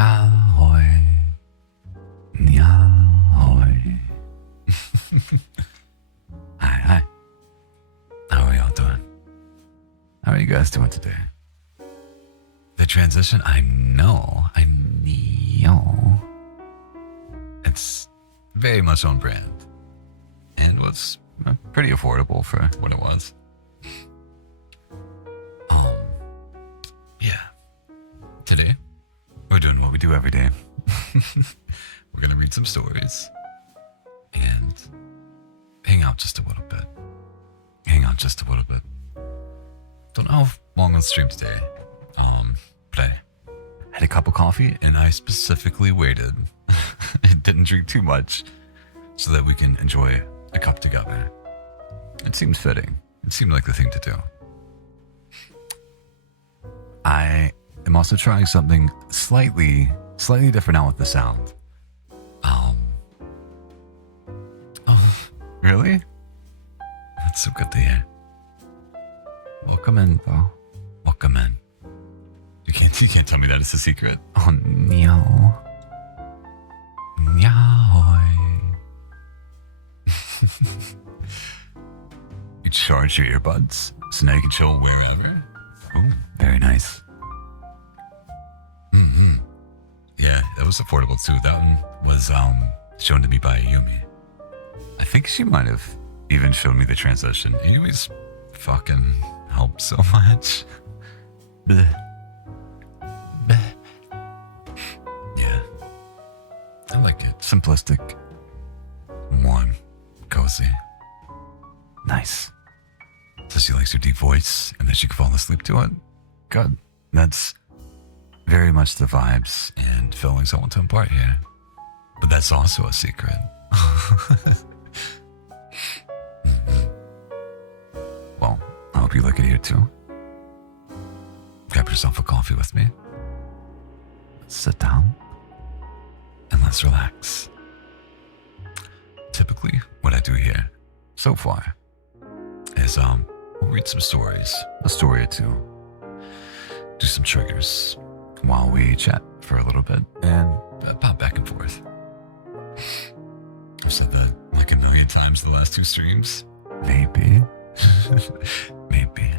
Yahoy. Yahoy. Hi. How are y'all doing? How are you guys doing today? The transition, I know. It's very much on brand. And was pretty affordable for what it was. Yeah. Today, we're doing what we do every day. We're gonna read some stories and hang out just a little bit. Don't know how long on stream today. But I had a cup of coffee and I specifically waited and didn't drink too much so that we can enjoy a cup together. It seems fitting. It seemed like the thing to do. I am also trying something slightly different now with the sound. Really? That's so good to hear. Welcome in, though. Welcome in. You can't tell me that it's a secret. Oh, no. Yahoy. You charge your earbuds, so now you can chill wherever. Ooh, very nice. Yeah, that was affordable too. That one was shown to me by Ayumi. I think she might have even shown me the transition. Ayumi's fucking helped so much. Bleh. Yeah. I like it. Simplistic. Warm. Cozy. Nice. So she likes her deep voice and that she can fall asleep to it. Good. That's very much the vibes and feelings I want to impart here. But that's also a secret. Well, I hope you like it here too. Grab yourself a coffee with me. Sit down and let's relax. Typically, what I do here so far is we'll read some stories, a story or two, do some triggers while we chat for a little bit and pop back and forth. I've said that like a million times the last two streams. Maybe. Maybe.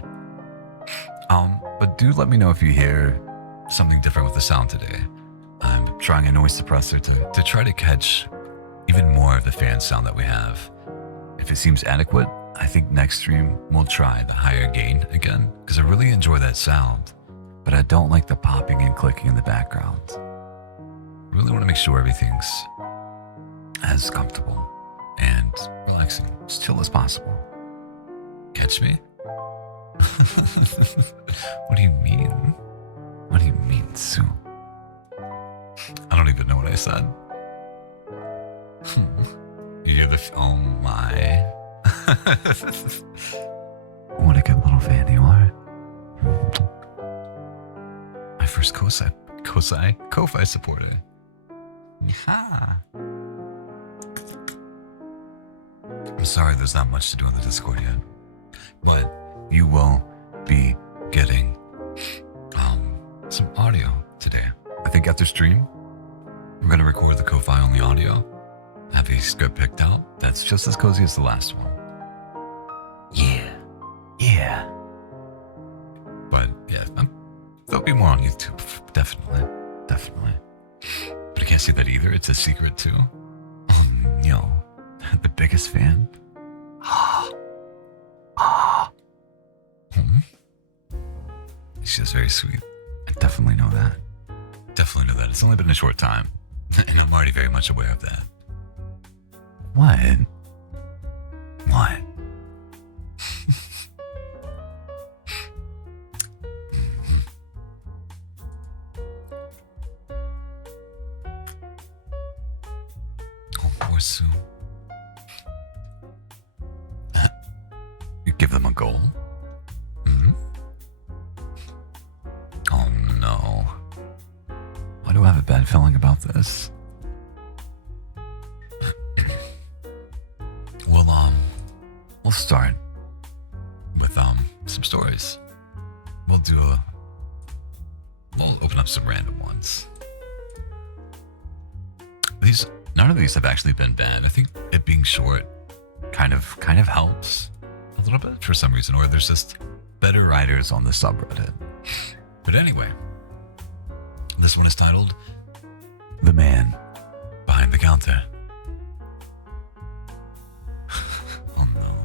But do let me know if you hear something different with the sound today. I'm trying a noise suppressor to try to catch even more of the fan sound that we have. If it seems adequate, I think next stream we'll try the higher gain again, because I really enjoy that sound, but I don't like the popping and clicking in the background. I really want to make sure everything's as comfortable and relaxing, as chill as possible. Catch me? What do you mean? What do you mean, Sue? I don't even know what I said. You hear oh my. What a good little fan you are. My first Ko-Fi supporter. Yeah. I'm sorry there's not much to do on the Discord yet, but you will be getting some audio today. I think after stream, we're going to record the Ko-Fi only audio, have a script picked out that's just as cozy as the last one. Yeah. But yeah, there'll be more on YouTube, definitely. But I can't say that either, it's a secret too. Yo, the biggest fan. She's just very sweet. I definitely know that. It's only been a short time, and I'm already very much aware of that. What? Oh, poor Sue. You give them a goal? Oh no. Why do I have a bad feeling about this? We'll start with some stories. We'll open up some random ones. None of these have actually been bad. I think it being short kind of helps a little bit for some reason, or there's just better writers on the subreddit. But anyway, this one is titled The Man Behind the Counter. Oh no.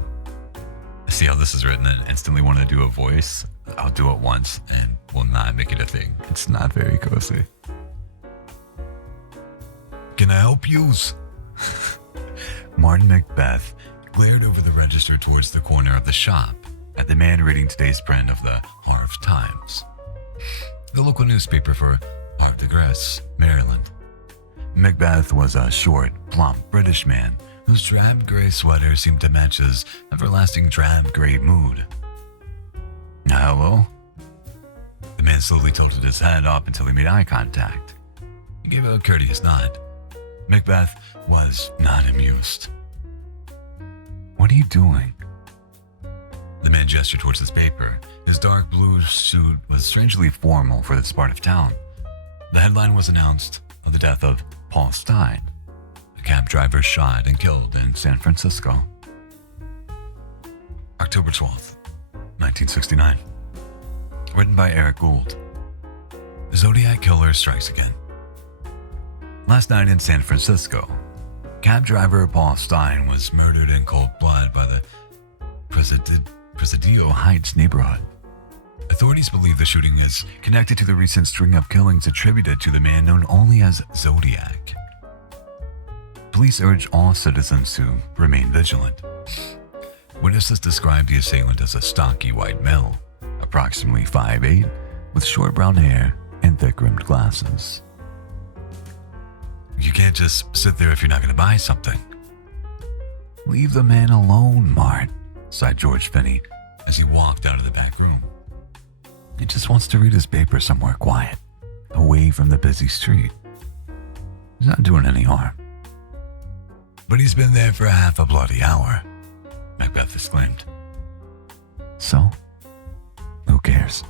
See how this is written and instantly want to do a voice? I'll do it once and will not make it a thing. It's not very cozy. Can I help yous? Martin Macbeth glared over the register towards the corner of the shop at the man reading today's print of the Harv Times, the local newspaper for Ep.3, Maryland. Macbeth was a short, plump British man whose drab gray sweater seemed to match his everlasting drab gray mood. Hello? The man slowly tilted his head up until he made eye contact. He gave a courteous nod. Macbeth was not amused. What are you doing? The man gestured towards his paper. His dark blue suit was strangely formal for this part of town. The headline was announced of the death of Paul Stein, a cab driver shot and killed in San Francisco. October 12th, 1969. Written by Eric Gould. The Zodiac Killer strikes again. Last night in San Francisco, cab driver Paul Stein was murdered in cold blood by the Presidio Heights neighborhood. Authorities believe the shooting is connected to the recent string of killings attributed to the man known only as Zodiac. Police urge all citizens to remain vigilant. Witnesses described the assailant as a stocky white male, approximately 5'8", with short brown hair and thick-rimmed glasses. You can't just sit there if you're not going to buy something. Leave the man alone, Mart, sighed George Finney as he walked out of the back room. He just wants to read his paper somewhere quiet, away from the busy street. He's not doing any harm. But he's been there for half a bloody hour, Macbeth exclaimed. So? Who cares?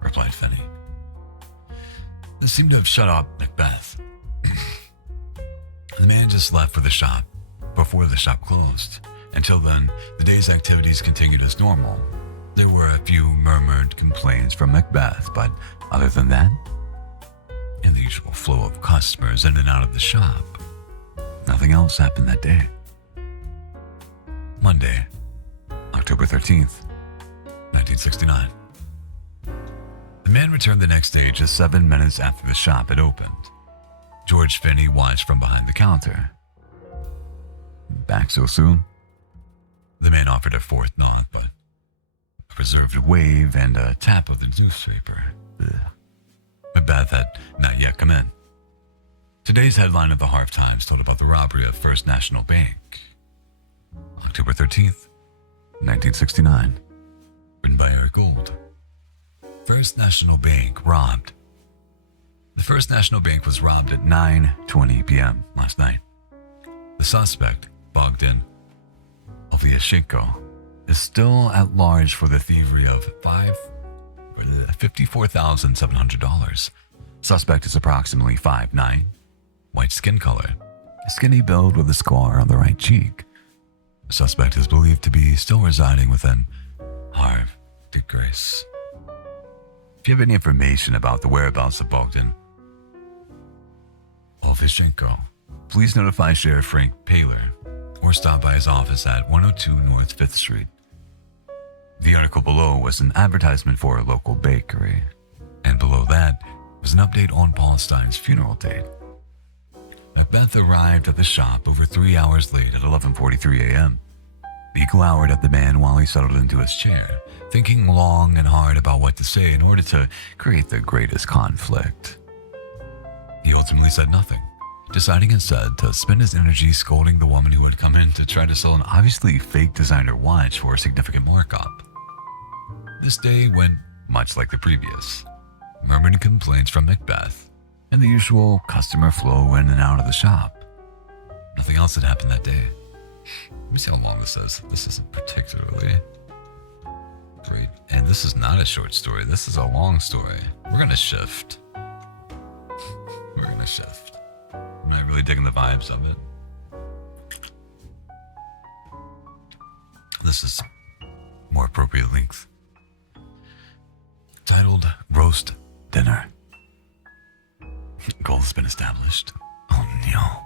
Replied Finney. This seemed to have shut up Macbeth. The man just left for the shop before the shop closed. Until then, the day's activities continued as normal. There were a few murmured complaints from Macbeth, but other than that, and the usual flow of customers in and out of the shop, nothing else happened that day. Monday, October 13th, 1969. The man returned the next day just 7 minutes after the shop had opened. George Finney watched from behind the counter. Back so soon? The man offered a fourth nod, but a reserved wave and a tap of the newspaper. Macbeth had not yet come in. Today's headline of the Harv Times told about the robbery of First National Bank. October 13th, 1969. Written by Eric Gould. First National Bank robbed. The First National Bank was robbed at 9:20 p.m. last night. The suspect, Bogdan Oviashenko, is still at large for the thievery of $54,700. Suspect is approximately 5'9", white skin color, skinny build with a scar on the right cheek. The suspect is believed to be still residing within Harv Grace. If you have any information about the whereabouts of Bogdan Oviashenko, please notify Sheriff Frank Paler or stop by his office at 102 North 5th Street. The article below was an advertisement for a local bakery, and below that was an update on Paul Stein's funeral date. Macbeth arrived at the shop over 3 hours late at 11:43 a.m. He glowered at the man while he settled into his chair, thinking long and hard about what to say in order to create the greatest conflict. He ultimately said nothing, deciding instead to spend his energy scolding the woman who had come in to try to sell an obviously fake designer watch for a significant markup. This day went much like the previous. Murmured complaints from Macbeth, and the usual customer flow in and out of the shop. Nothing else had happened that day. Let me see how long this is. This isn't particularly great. And this is not a short story. This is a long story. We're going to shift. We're going to shift. I'm not really digging the vibes of it. This is more appropriate length. Titled Roast Dinner. Goal has been established. Oh no.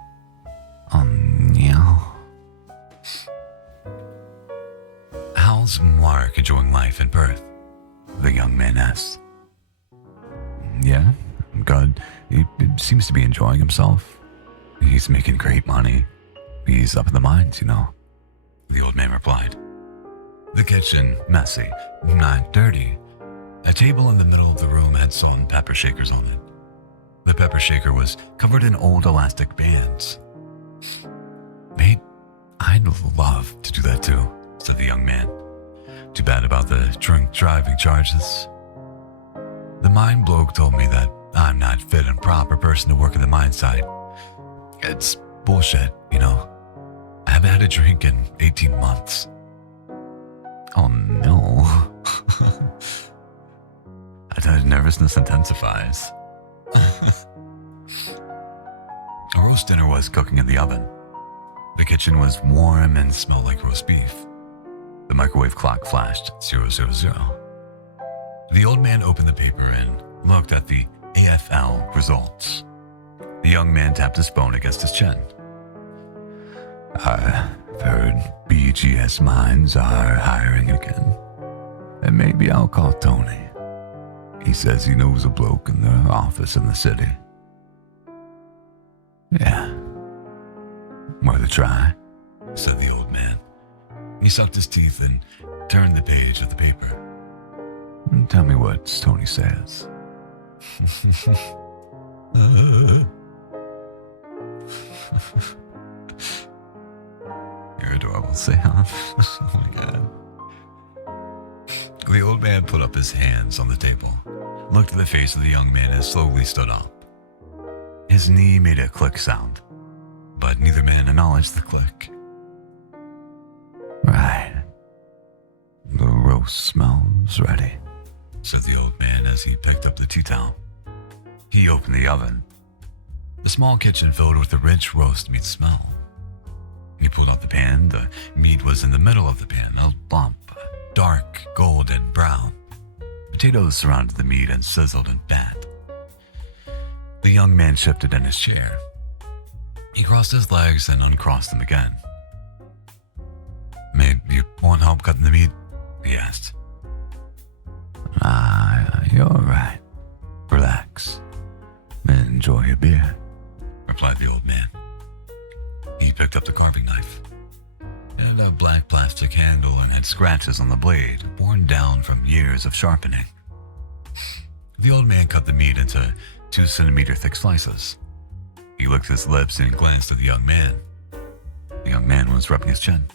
Oh no. How's Mark enjoying life in Perth? The young man asked. Yeah, good. He seems to be enjoying himself. He's making great money. He's up in the mines, you know. The old man replied. The kitchen, messy, not dirty. A table in the middle of the room had salt and pepper shakers on it. The pepper shaker was covered in old elastic bands. Mate, I'd love to do that too, said the young man. Too bad about the drink driving charges. The mine bloke told me that I'm not fit and proper person to work at the mine site. It's bullshit, you know. I haven't had a drink in 18 months. Oh no. That nervousness intensifies. A roast dinner was cooking in the oven. The kitchen was warm and smelled like roast beef. The microwave clock flashed 000. The old man opened the paper and looked at the AFL results. The young man tapped his phone against his chin. I've heard BGS mines are hiring again. And maybe I'll call Tony. He says he knows a bloke in the office in the city. Yeah. Worth a try, said the old man. He sucked his teeth and turned the page of the paper. Tell me what Tony says. You're adorable, Sam. Oh my god. The old man put up his hands on the table, looked at the face of the young man and slowly stood up. His knee made a click sound, but neither man acknowledged the click. Right. The roast smells ready, said the old man as he picked up the tea towel. He opened the oven. The small kitchen filled with the rich roast meat smell. He pulled out the pan. The meat was in the middle of the pan, a lump, dark golden brown. Potatoes surrounded the meat and sizzled in fat. The young man shifted in his chair. He crossed his legs and uncrossed them again. Maybe you want help cutting the meat? He asked. You're right. Relax. Enjoy your beer, replied the old man. He picked up the carving knife. It had a black plastic handle and had scratches on the blade, worn down from years of sharpening. The old man cut the meat into 2 centimeter thick slices. He licked his lips and glanced at the young man. The young man was rubbing his chin.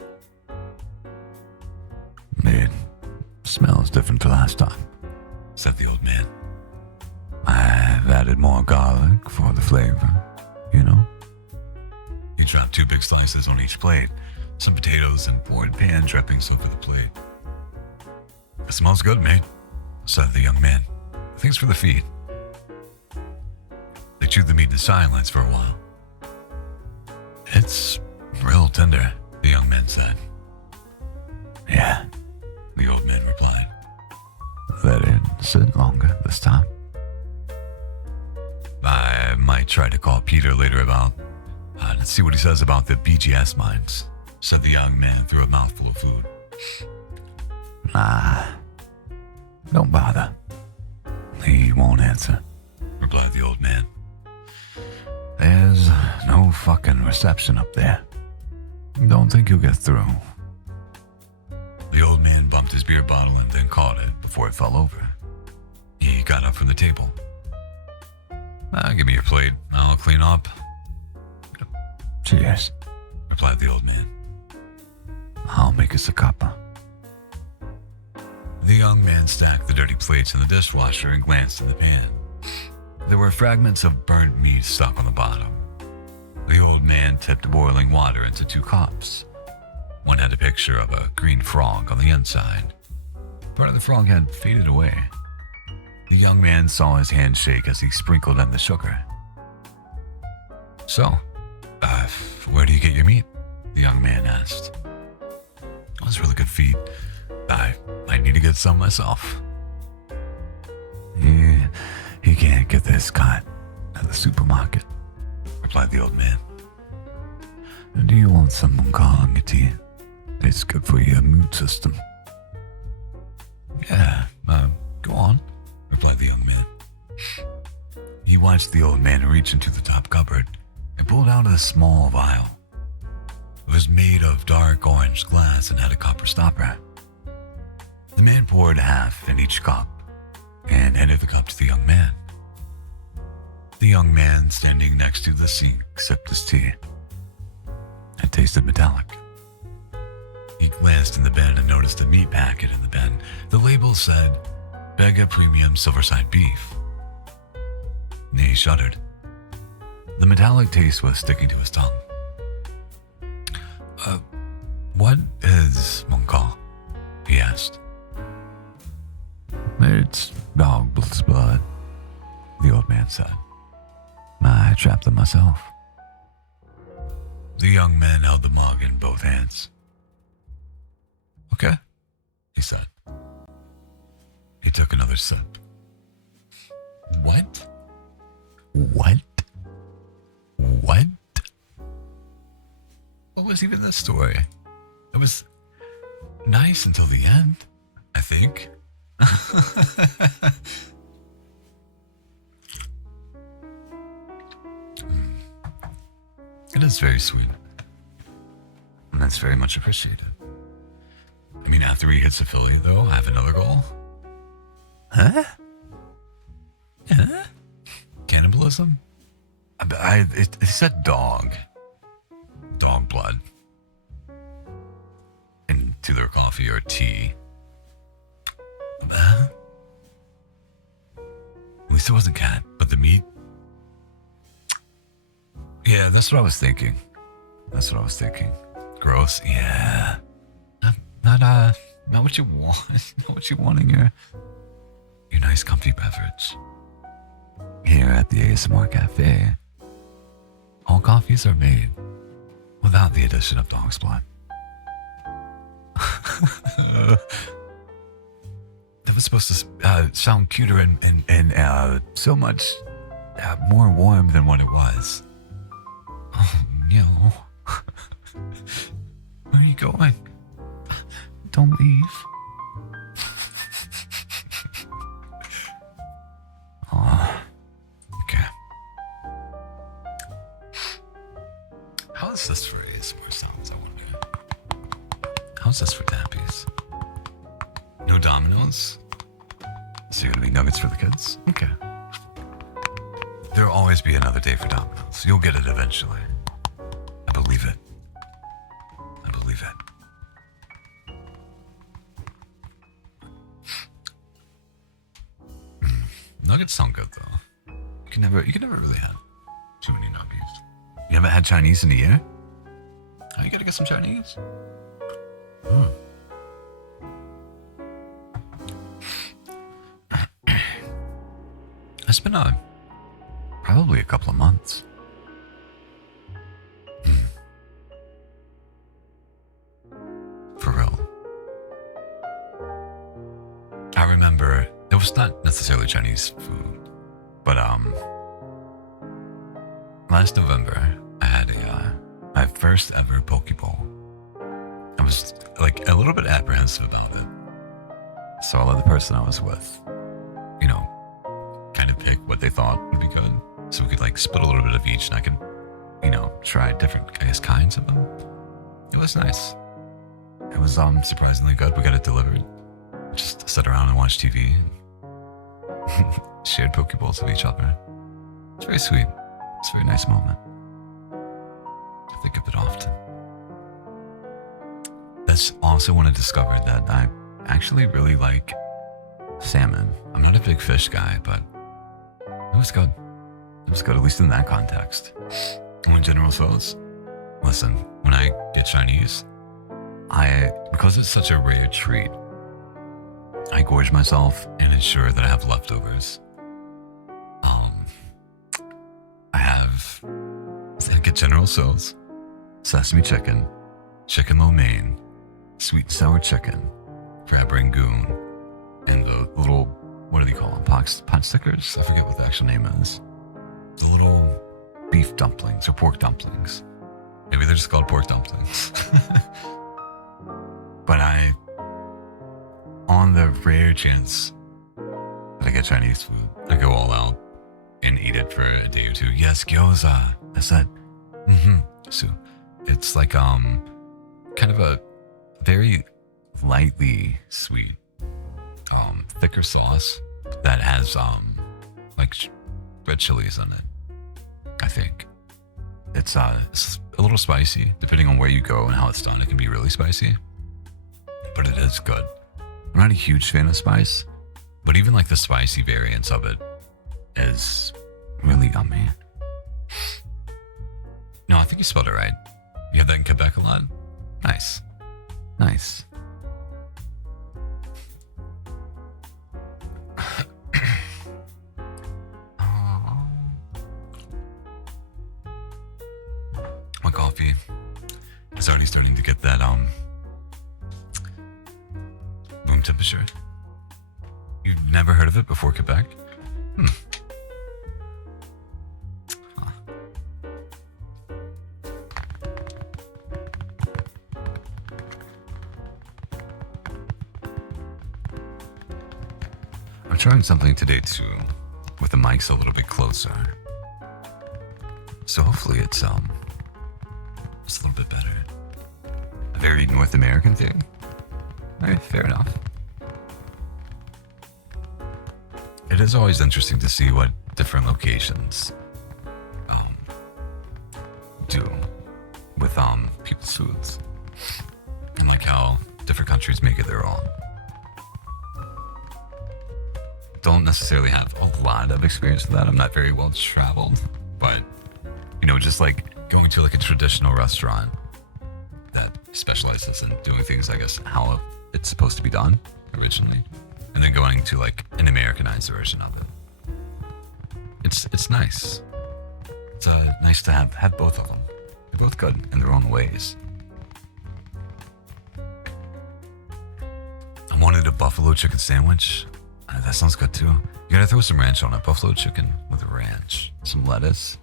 It smells different to last time, said the old man. I've added more garlic for the flavor, you know? He dropped 2 big slices on each plate, some potatoes and poured pan drippings over the plate. It smells good, mate, said the young man. Thanks for the feed. They chewed the meat in silence for a while. It's real tender, the young man said. Yeah, the old man replied. Let it sit longer this time. I might try to call Peter later about, let's see what he says about the BGS mines, said the young man through a mouthful of food. Don't bother. He won't answer, replied the old man. There's no fucking reception up there. Don't think you'll get through. The old man bumped his beer bottle and then caught it before it fell over. He got up from the table. Give me your plate. I'll clean up. Cheers, replied the old man. I'll make us a cuppa. The young man stacked the dirty plates in the dishwasher and glanced in the pan. There were fragments of burnt meat stuck on the bottom. The old man tipped boiling water into 2 cups. One had a picture of a green frog on the inside. Part of the frog had faded away. The young man saw his hand shake as he sprinkled in the sugar. So, where do you get your meat? The young man asked. That was really good feed. I need to get some myself. You can't get this cut at the supermarket, replied the old man. Do you want some mungong tea? It's good for your mood system. Yeah, go on, replied the young man. He watched the old man reach into the top cupboard and pulled out a small vial. It was made of dark orange glass and had a copper stopper. The man poured half in each cup and handed the cup to the young man. The young man, standing next to the sink, sipped his tea. It tasted metallic. He glanced in the bin and noticed a meat packet in the bin. The label said, Bega Premium Silverside Beef. He shuddered. The metallic taste was sticking to his tongue. What is Moncaw? He asked. It's dog's blood, the old man said. I trapped them myself. The young man held the mug in both hands. Okay, he said. He took another sip. What? What? What? What was even the story? It was nice until the end, I think. It is very sweet. And that's very much appreciated. I mean, after he hits affiliate, though, I have another goal. Huh? Huh? Cannibalism? It said dog. Dog blood. Into their coffee or tea. At least it wasn't cat, but the meat. Yeah, that's what I was thinking. Gross. Yeah. Not what you want. Not what you want in your nice comfy beverage. Here at the ASMR Cafe, all coffees are made without the addition of dog's blood. That was supposed to sound cuter and so much more warm than what it was. Oh, no. Where are you going? Don't leave. Oh, okay. How is this for ASMR sounds, I wonder? How's this for tappies? No Dominoes? So you're gonna be nuggets for the kids? Okay. There'll always be another day for Dominoes. You'll get it eventually. I believe it. Nuggets sound good though. You can never really have too many nuggets. You haven't had Chinese in a year? Oh, you gotta get some Chinese. It's been probably a couple of months. For real. I remember it was not necessarily Chinese food, but last November I had my first ever poke bowl. I was like a little bit apprehensive about it, so I let the person I was with, kind of pick what they thought would be good, so we could like split a little bit of each, and I could, try different kinds of them. It was nice. It was surprisingly good. We got it delivered. Just sat around and watched TV. Shared poke bowls with each other. It's very sweet. It's a very nice moment. I think of it often. That's also when I discovered that I actually really like salmon. I'm not a big fish guy, but it was good. It was good, at least in that context. When general sauce, listen, when I get Chinese, because it's such a rare treat, I gorge myself and ensure that I have leftovers. I have Get General Tso's, sesame chicken, chicken lo mein, sweet and sour chicken, crab rangoon, and the little, what do they call them? Pot stickers? I forget what the actual name is. The little beef dumplings or pork dumplings. Maybe they're just called pork dumplings. But on the rare chance that I get Chinese food, I go all out and eat it for a day or two. Yes, gyoza. That's that. So it's like kind of a very lightly sweet, thicker sauce that has like red chilies in it. I think it's a little spicy depending on where you go and how it's done. It can be really spicy, but it is good. I'm not a huge fan of spice, but even like the spicy variants of it is really yummy. No, I think you spelled it right. You have that in Quebec a lot? Nice. Nice. My coffee is already starting to get that room temperature. You've never heard of it before Quebec? I'm trying something today too, with the mics a little bit closer. So hopefully it's a little bit better. A very North American thing. Alright, fair enough. It is always interesting to see what different locations do with people's foods, and like how different countries make it their own. Don't necessarily have a lot of experience with that. I'm not very well traveled, but just like going to like a traditional restaurant that specializes in doing things, I guess, how it's supposed to be done originally, and then going to like an Americanized version of it. It's nice. It's nice to have both of them. They're both good in their own ways. I wanted a buffalo chicken sandwich. That sounds good too. You gotta throw some ranch on it. Buffalo chicken with ranch, some lettuce,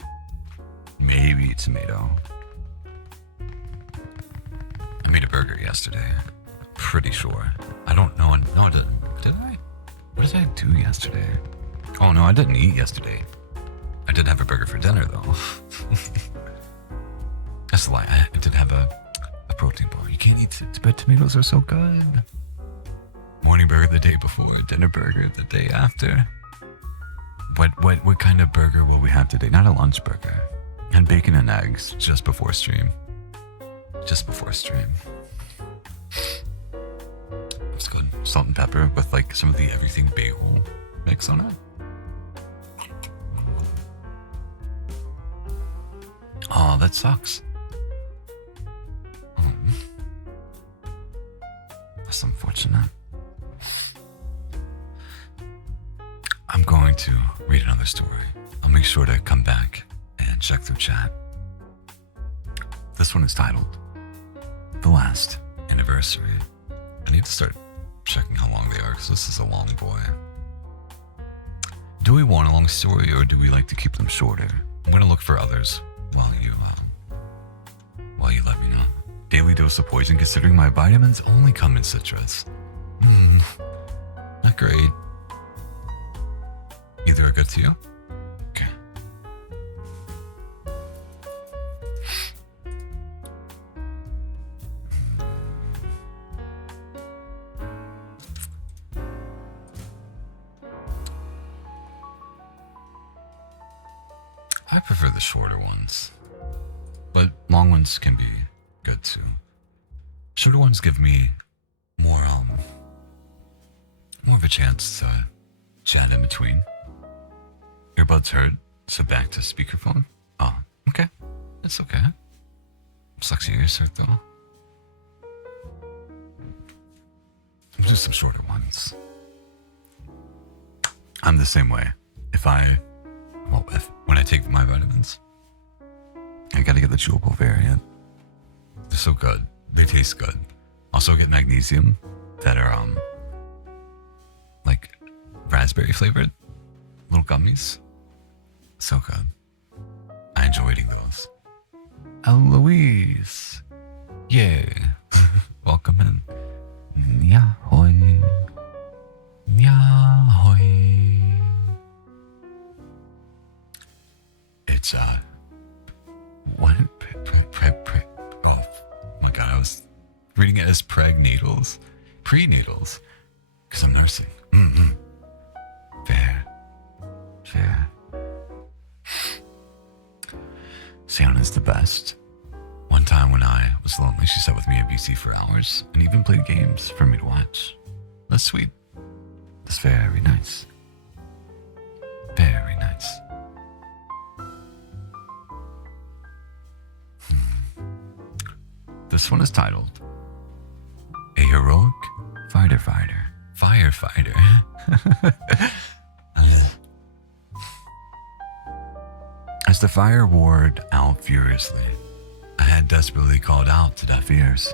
maybe tomato. I made a burger yesterday. Pretty sure. I don't know. No, I didn't. Did I? What did I do yesterday? Oh no, I didn't eat yesterday. I did have a burger for dinner though. That's a lie. I did have a protein bar. You can't eat it, but tomatoes are so good. Morning burger the day before, dinner burger the day after. What kind of burger will we have today? Not a lunch burger. And bacon and eggs just before stream. Just before stream. It's good. Salt and pepper with like some of the everything bagel mix on it. Oh, that sucks. Oh. That's unfortunate. I'm going to read another story. I'll make sure to come back and check through chat. This one is titled The Last Anniversary. I need to start checking how long they are because this is a long boy. Do we want a long story or do we like to keep them shorter? I'm going to look for others while you let me know. Daily dose of poison considering my vitamins only come in citrus. Not great. Either are good to you? Okay. I prefer the shorter ones, but long ones can be good too. Shorter ones give me more of a chance to chat in between. Earbuds hurt, so back to speakerphone. Oh, okay. It's okay. Sucks your ears hurt though. I'll do some shorter ones. I'm the same way. When I take my vitamins, I gotta get the chewable variant. They're so good. They taste good. Also get magnesium that are like raspberry flavored little gummies. So good. I enjoy eating those. Eloise. Yeah. Welcome in. Nyahoy. Nyahoy. It's what? Oh my god, I was reading it as pregnatals. Prenatals. Because I'm nursing. Fair. Siona's the best. One time when I was lonely, she sat with me at BC for hours and even played games for me to watch. That's sweet. That's very nice. Very nice. This one is titled A Heroic Firefighter. As the fire roared out furiously, I had desperately called out to deaf ears,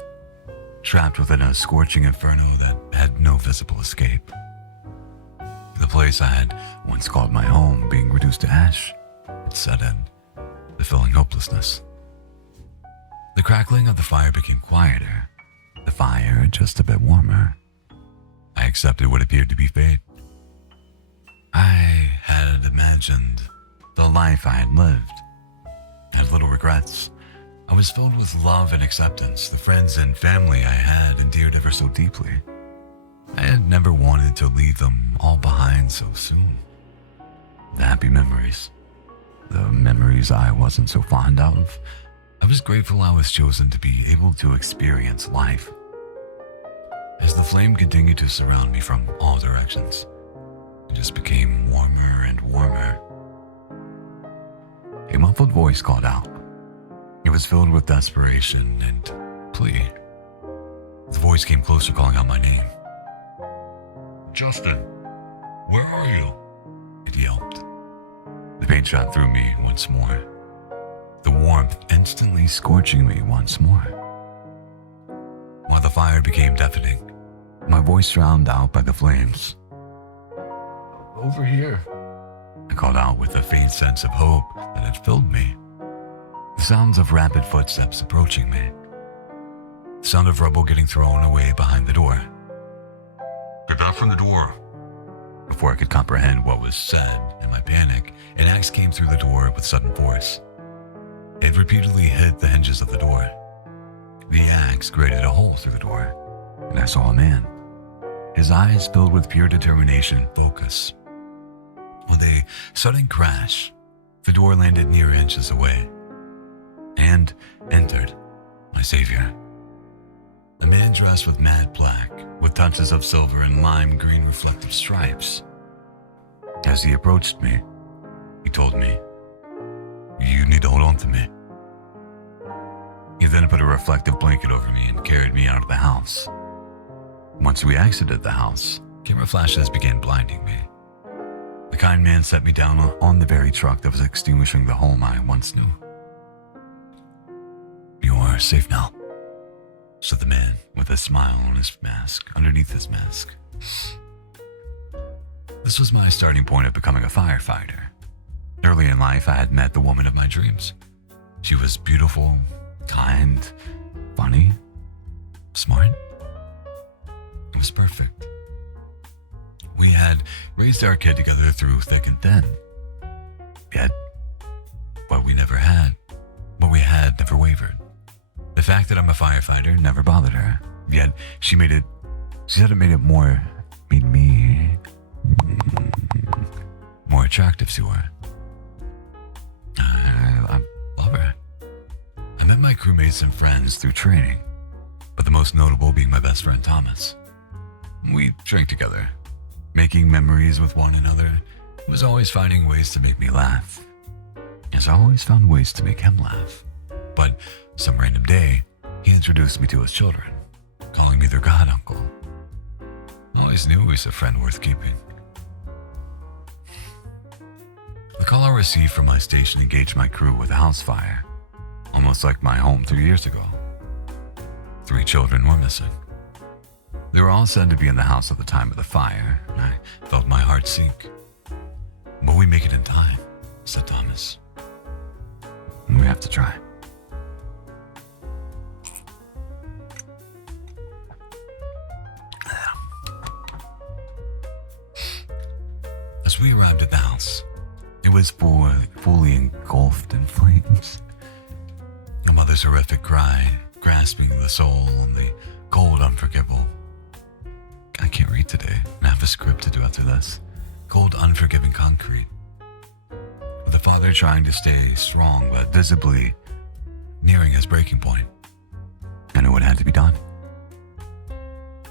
trapped within a scorching inferno that had no visible escape. The place I had once called my home being reduced to ash had set in, the filling hopelessness. The crackling of the fire became quieter, the fire just a bit warmer. I accepted what appeared to be fate. I had imagined the life I had lived. I had little regrets. I was filled with love and acceptance, the friends and family I had endeared ever so deeply. I had never wanted to leave them all behind so soon. The happy memories, the memories I wasn't so fond of, I was grateful I was chosen to be able to experience life. As the flame continued to surround me from all directions, it just became warmer and warmer. A muffled voice called out. It was filled with desperation and plea. The voice came closer, calling out my name. Justin, where are you? It yelped. The pain shot through me once more, the warmth instantly scorching me once more. While the fire became deafening, my voice drowned out by the flames. Over here, I called out with a faint sense of hope that had filled me. The sounds of rapid footsteps approaching me. The sound of rubble getting thrown away behind the door. Get back from the door. Before I could comprehend what was said in my panic, an axe came through the door with sudden force. It repeatedly hit the hinges of the door. The axe grated a hole through the door, and I saw a man, his eyes filled with pure determination and focus. With a sudden crash, the door landed mere inches away, and entered my savior. A man dressed with matte black, with touches of silver and lime green reflective stripes. As he approached me, he told me, "You need to hold on to me." He then put a reflective blanket over me and carried me out of the house. Once we exited the house, camera flashes began blinding me. The kind man set me down on the very truck that was extinguishing the home I once knew. "You are safe now," said the man with a smile on his mask, underneath his mask. This was my starting point of becoming a firefighter. Early in life, I had met the woman of my dreams. She was beautiful, kind, funny, smart. It was perfect. We had raised our kid together through thick and thin. Yet, what we had never wavered. The fact that I'm a firefighter never bothered her. Yet, she said it made me more attractive to her. I love her. I met my crewmates and friends through training, but the most notable being my best friend Thomas. We drank together, making memories with one another. He was always finding ways to make me laugh, as I always found ways to make him laugh. But some random day, he introduced me to his children, calling me their god uncle. I always knew he was a friend worth keeping. The call I received from my station engaged my crew with a house fire. almost like my home 3 years ago. 3 children were missing. They were all said to be in the house at the time of the fire, and I felt my heart sink. "But we make it in time," said Thomas. "We have to try." As we arrived at the house, it was fully engulfed in flames. A mother's horrific cry, grasping the soul and the cold, unforgivable. I can't read today, and I have a script to do after this. Cold, unforgiving concrete. With the father trying to stay strong, but visibly nearing his breaking point. I knew what had to be done.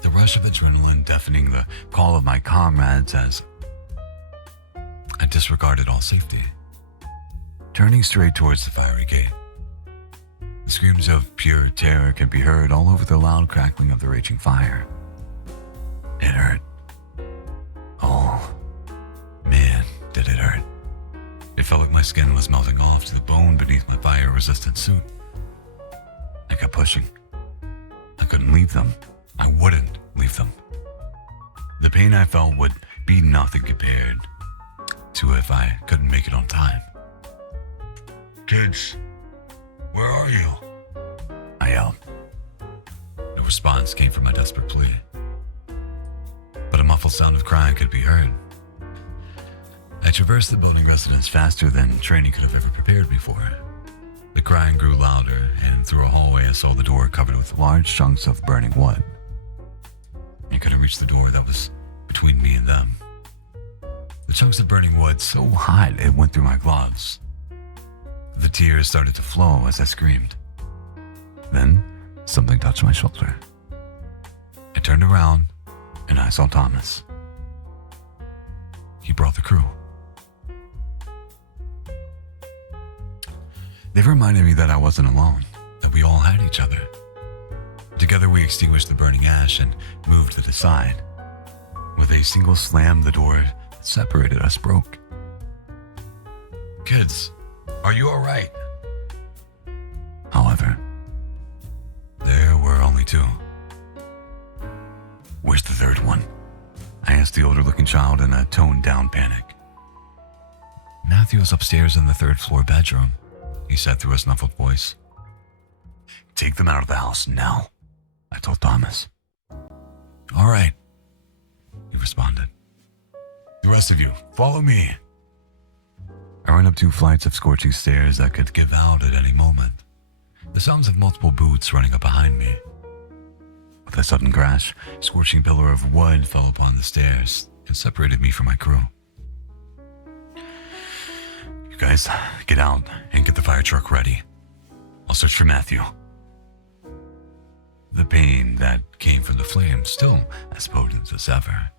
The rush of adrenaline deafening the call of my comrades as I disregarded all safety, turning straight towards the fiery gate. The screams of pure terror could be heard all over the loud crackling of the raging fire. It hurt. Oh, man, did it hurt. It felt like my skin was melting off to the bone beneath my fire-resistant suit. I kept pushing. I couldn't leave them. I wouldn't leave them. The pain I felt would be nothing compared to if I couldn't make it on time. "Kids, where are you?" I yelled. No response came from my desperate plea, but a muffled sound of crying could be heard. I traversed the building residence faster than training could have ever prepared me for. The crying grew louder, and through a hallway I saw the door covered with large chunks of burning wood. I couldn't reach the door that was between me and them. The chunks of burning wood so hot it went through my gloves. The tears started to flow as I screamed. Then something touched my shoulder. I turned around and I saw Thomas. He brought the crew. They reminded me that I wasn't alone, that we all had each other. Together we extinguished the burning ash and moved to the side. With a single slam, the door that separated us broke. "Kids, are you all right?" However, there were only 2. "Where's the third one?" I asked the older-looking child in a toned-down panic. "Matthew is upstairs in the 3rd-floor bedroom," he said through a snuffled voice. "Take them out of the house now," I told Thomas. "All right," he responded. "The rest of you, follow me." I ran up 2 flights of scorching stairs that could give out at any moment. The sounds of multiple boots running up behind me. With a sudden crash, a scorching pillar of wood fell upon the stairs and separated me from my crew. "You guys, get out and get the fire truck ready. I'll search for Matthew." The pain that came from the flames still as potent as ever.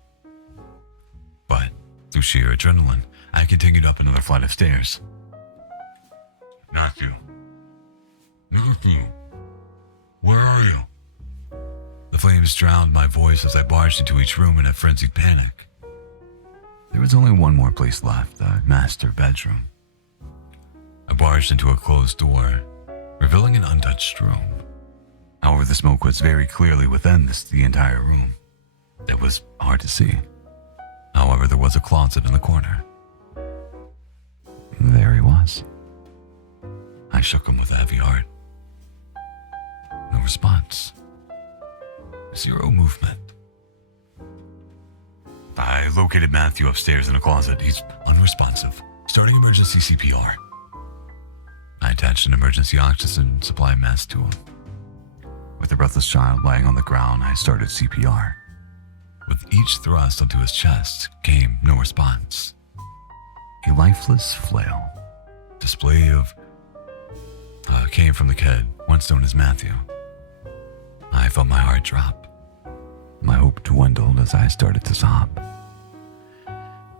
But through sheer adrenaline, I continued up another flight of stairs. "Matthew, where are you?" The flames drowned my voice as I barged into each room in a frenzied panic. There was only one more place left, the master bedroom. I barged into a closed door, revealing an untouched room. However, the smoke was very clearly within the entire room. It was hard to see. However, there was a closet in the corner. There he was. I shook him with a heavy heart. No response. 0 movement. I located Matthew upstairs in a closet. He's unresponsive. Starting emergency CPR. I attached an emergency oxygen supply mask to him. With the breathless child lying on the ground, I started CPR. With each thrust onto his chest came no response. A lifeless flail. Display of came from the kid, once known as Matthew. I felt my heart drop. My hope dwindled as I started to sob.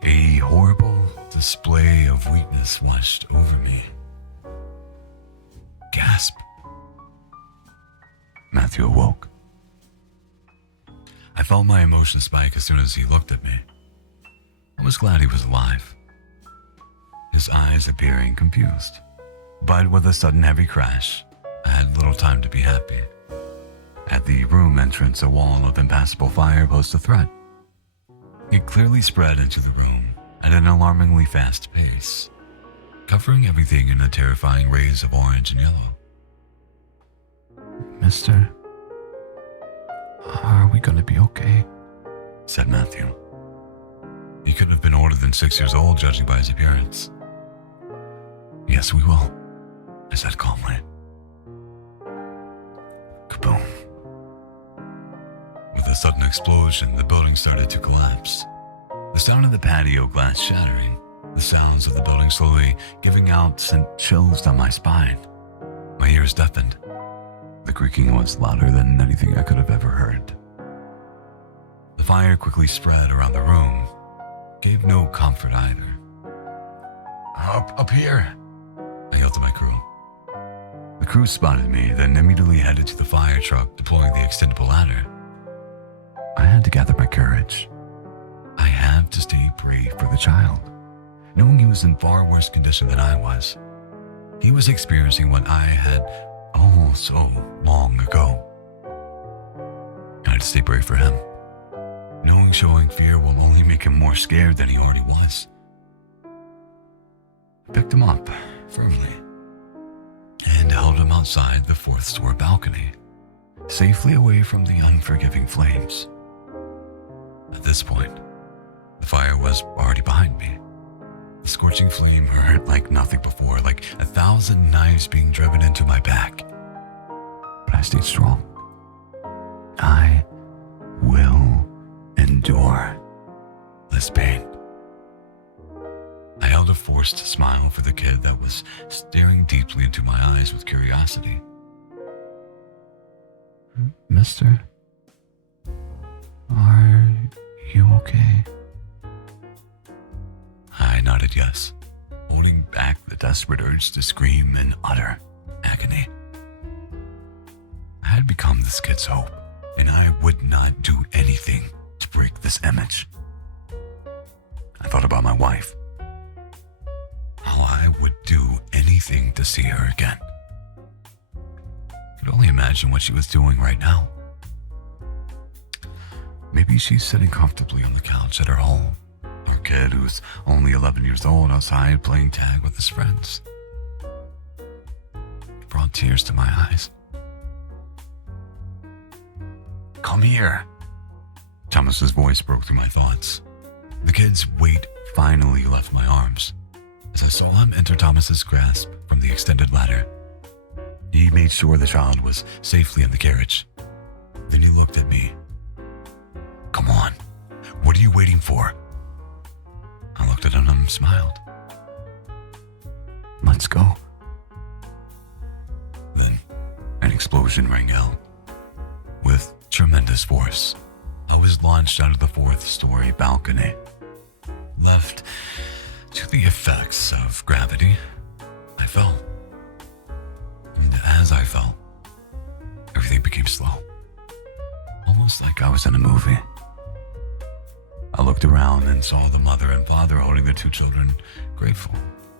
A horrible display of weakness washed over me. Gasp. Matthew awoke. I felt my emotions spike as soon as he looked at me. I was glad he was alive. His eyes appearing confused, But with a sudden heavy crash, I had little time to be happy. At the room entrance, a wall of impassable fire posed a threat. It clearly spread into the room at an alarmingly fast pace, covering everything in a terrifying rays of orange and yellow. Mister, are we gonna be okay? Said Matthew. He couldn't have been older than 6 years old, judging by his appearance. Yes, we will, I said calmly. Kaboom. With a sudden explosion, the building started to collapse. The sound of the patio glass shattering, the sounds of the building slowly giving out sent chills down my spine. My ears deafened. The creaking was louder than anything I could have ever heard. The fire quickly spread around the room, gave no comfort either. Up here, I yelled to my crew. The crew spotted me, then immediately headed to the fire truck, deploying the extendable ladder. I had to gather my courage. I had to stay brave for the child, knowing he was in far worse condition than I was. He was experiencing what I had so long ago. I had to stay brave for him, knowing showing fear will only make him more scared than he already was. I picked him up firmly and held him outside the fourth store balcony, safely away from the unforgiving flames. At this point, the fire was already behind me. The scorching flame hurt like nothing before, like 1,000 knives being driven into my back. But I stayed strong. I will endure this pain. I held a forced smile for the kid that was staring deeply into my eyes with curiosity. Mister, are you okay? I nodded yes, holding back the desperate urge to scream in utter agony. I had become this kid's hope, and I would not do anything to break this image. I thought about my wife, how I would do anything to see her again. I could only imagine what she was doing right now. Maybe she's sitting comfortably on the couch at her home. Our kid, who's only 11 years old, outside playing tag with his friends. It brought tears to my eyes. Come here. Thomas's voice broke through my thoughts. The kid's weight finally left my arms as I saw him enter Thomas's grasp from the extended ladder. He made sure the child was safely in the carriage. Then he looked at me. Come on, what are you waiting for? I looked at him and smiled. Let's go. Then an explosion rang out. With tremendous force, I was launched out of the fourth-story balcony. Left to the effects of gravity, I fell. And as I fell, everything became slow. Almost like I was in a movie. I looked around and saw the mother and father holding their two children, grateful.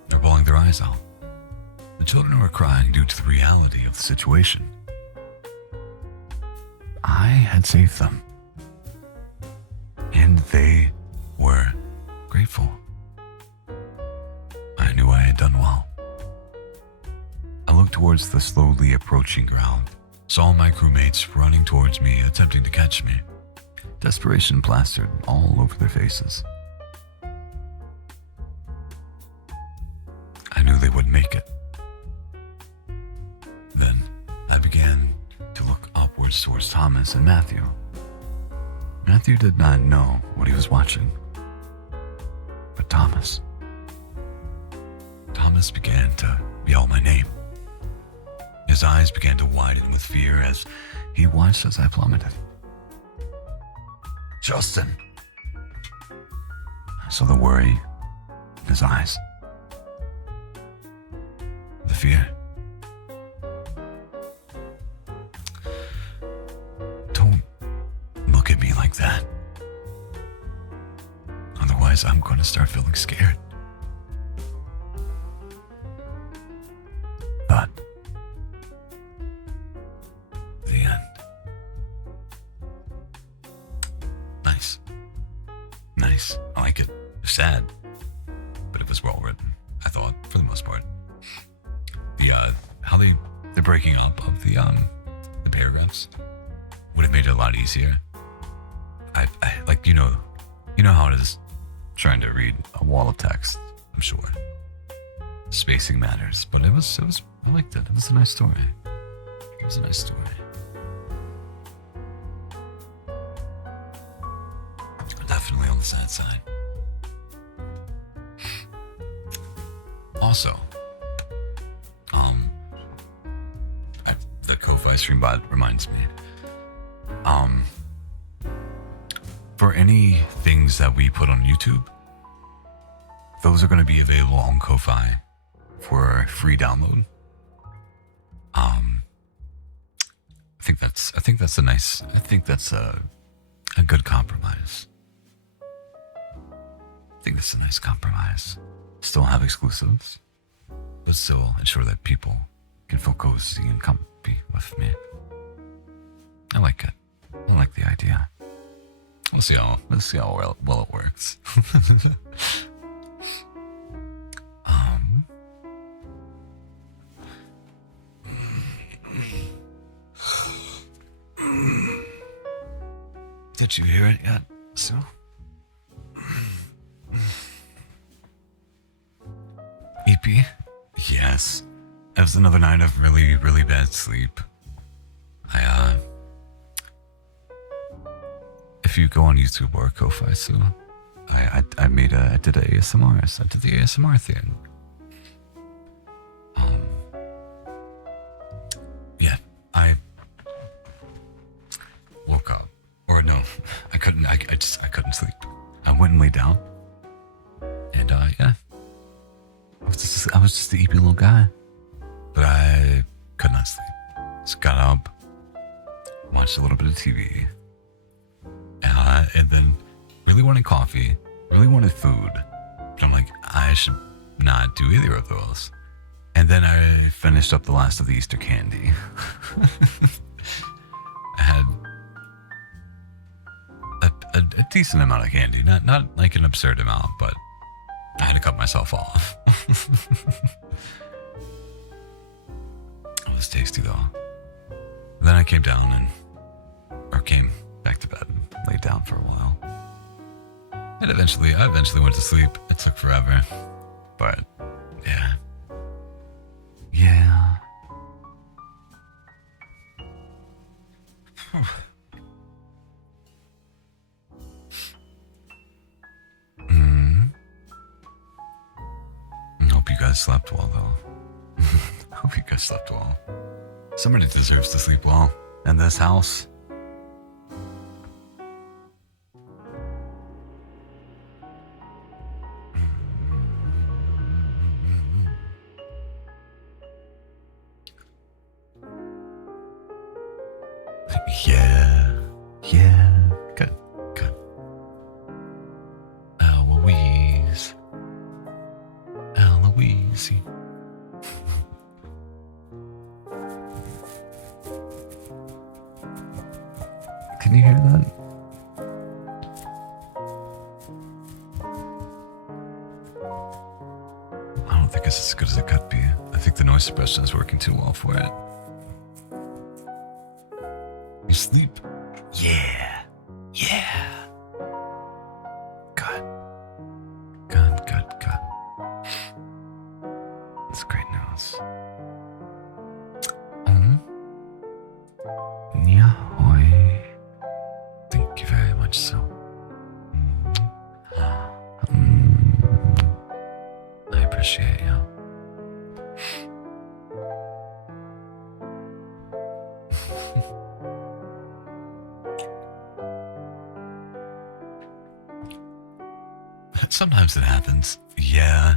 They're bawling their eyes out. The children were crying due to the reality of the situation. I had saved them. And they were grateful. I knew I had done well. I looked towards the slowly approaching ground, saw my crewmates running towards me, attempting to catch me. Desperation plastered all over their faces. I knew they wouldn't make it. Then I began to look upwards towards Thomas and Matthew. Matthew did not know what he was watching. But Thomas began to yell my name. His eyes began to widen with fear as he watched as I plummeted. Justin! I saw the worry in his eyes. The fear. Don't look at me like that. Otherwise, I'm going to start feeling scared. But the end. Nice. Nice. I like it. Sad, but it was well written, I thought, for the most part. The how the breaking up of the paragraphs would have made it a lot easier. I like, you know how it is trying to read a wall of text, I'm sure. Spacing matters, but it was I liked it. It was a nice story. It was a nice story. Definitely on the sad side. Also, the Ko-Fi stream bot reminds me. For any things that we put on YouTube, those are going to be available on Ko-Fi for free download. I think that's a good compromise. I think that's a nice compromise. Still have exclusives, but still ensure that people can feel cozy and comfy with me. I like it. I like the idea. We'll see how well it works. Did you hear it yet, Sue? EP? Yes. It was another night of really, really bad sleep. If you go on YouTube or Ko-Fi, so I did a ASMR. I did the ASMR thing. Yeah, I woke up, or no, I couldn't. I couldn't sleep. I went and lay down, and yeah, I was just the EP little guy, but I could not sleep. Just got up, watched a little bit of TV. And then really wanted coffee, really wanted food. But I'm like, I should not do either of those. And then I finished up the last of the Easter candy. I had a decent amount of candy, not like an absurd amount, but I had to cut myself off. It was tasty though. Then I came back to bed and laid down for a while. And I eventually went to sleep. It took forever. But yeah. Yeah. I hope you guys slept well though. I hope you guys slept well. Somebody deserves to sleep well in this house. Yeah, good. Eloise. Can you hear that? I don't think it's as good as it could be. I think the noise suppression is working too well for it. You sleep? Yeah. Good. That's great news. Yahoy. Thank you very much, so. I appreciate you. Sometimes it happens. Yeah.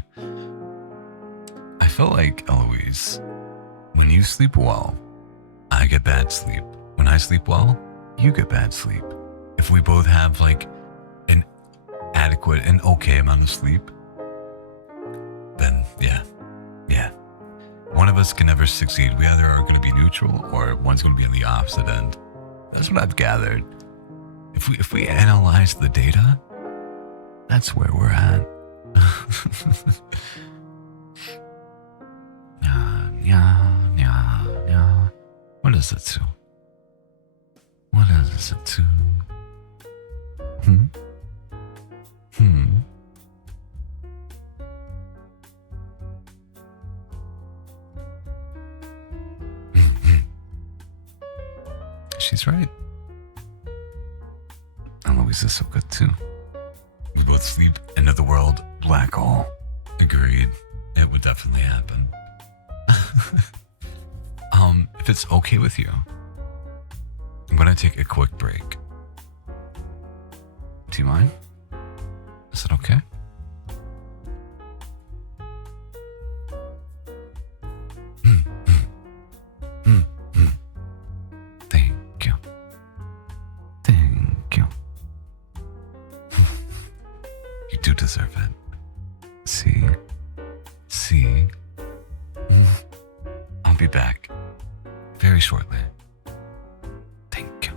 I feel like, Eloise, when you sleep well, I get bad sleep. When I sleep well, you get bad sleep. If we both have like an adequate and okay amount of sleep, then yeah. One of of us can ever succeed. We either are going to be neutral or one's going to be on the opposite end. That's what I've gathered. If we analyze the data, that's where we're at. Yeah. What is it to? What is it to? Hmm? She's right. Eloise is so good too. We both sleep into the world black hole. Agreed. It would definitely happen. If it's okay with you, I'm gonna take a quick break. Do you mind? Is it okay? Thank you. Thank you. You do deserve it. See? I'll be back very shortly. Thank you.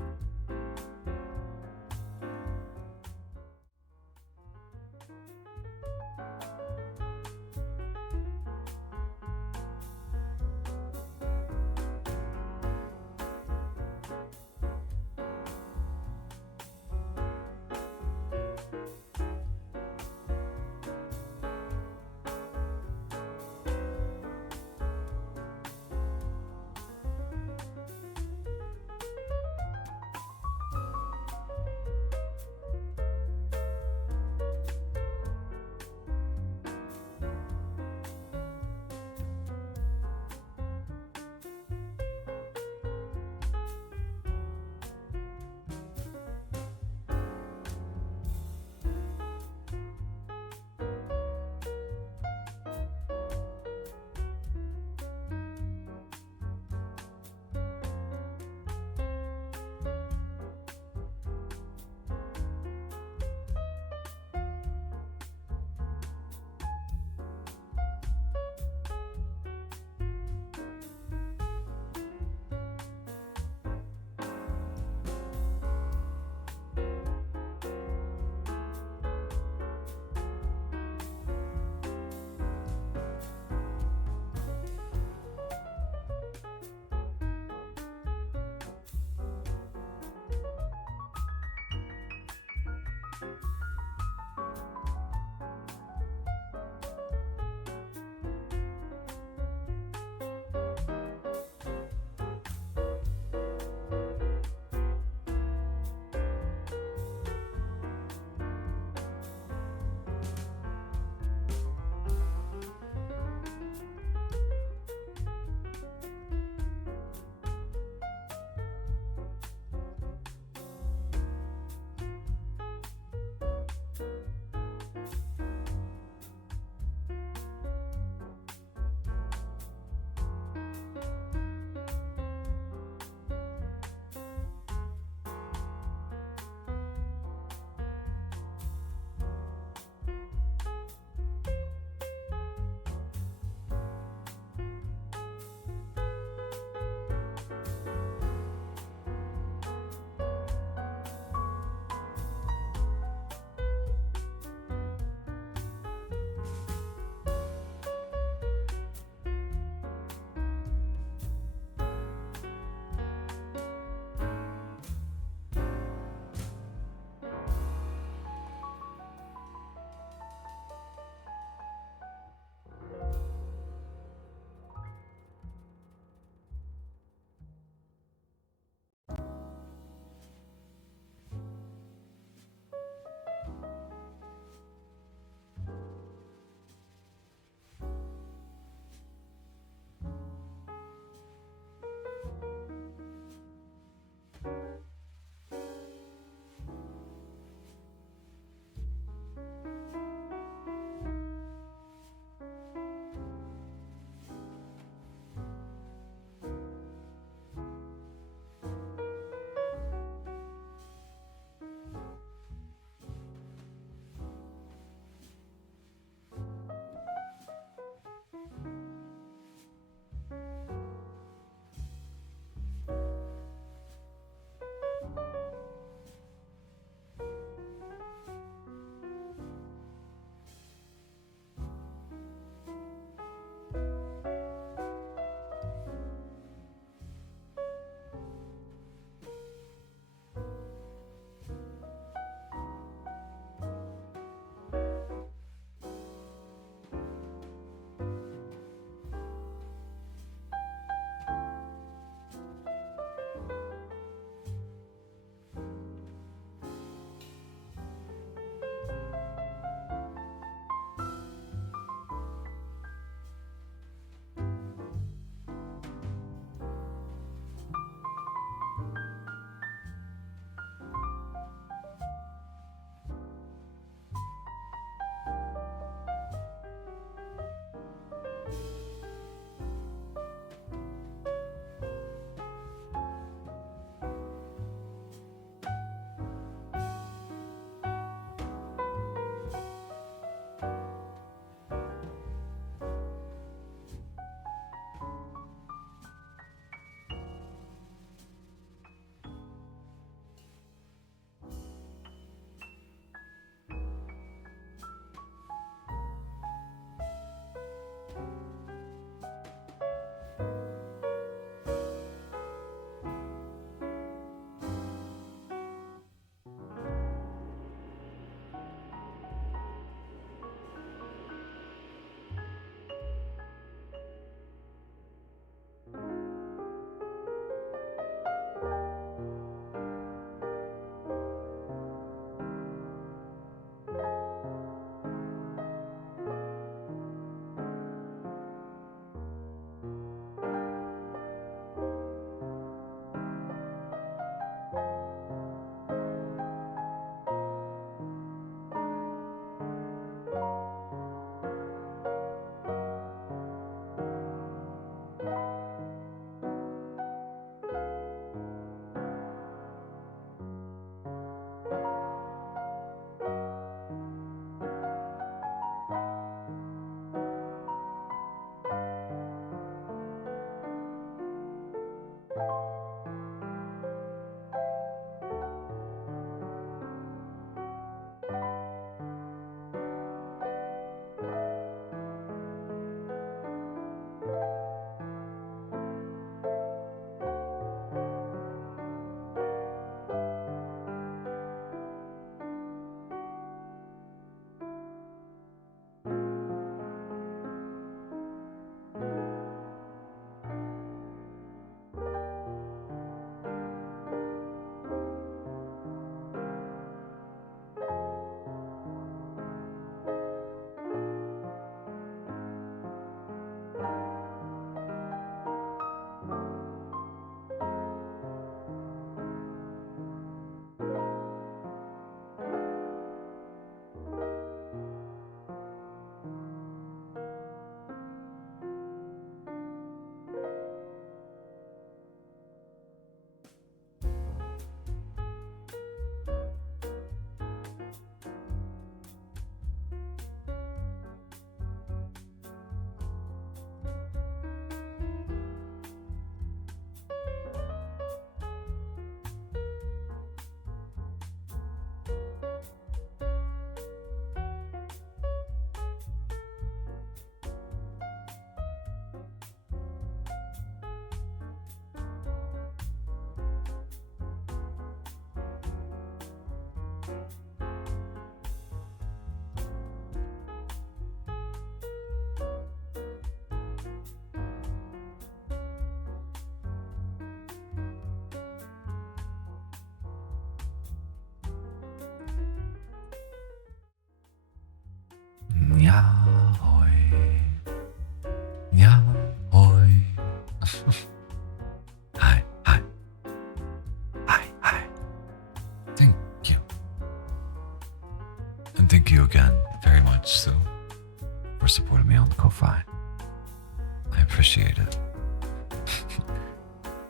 appreciate it.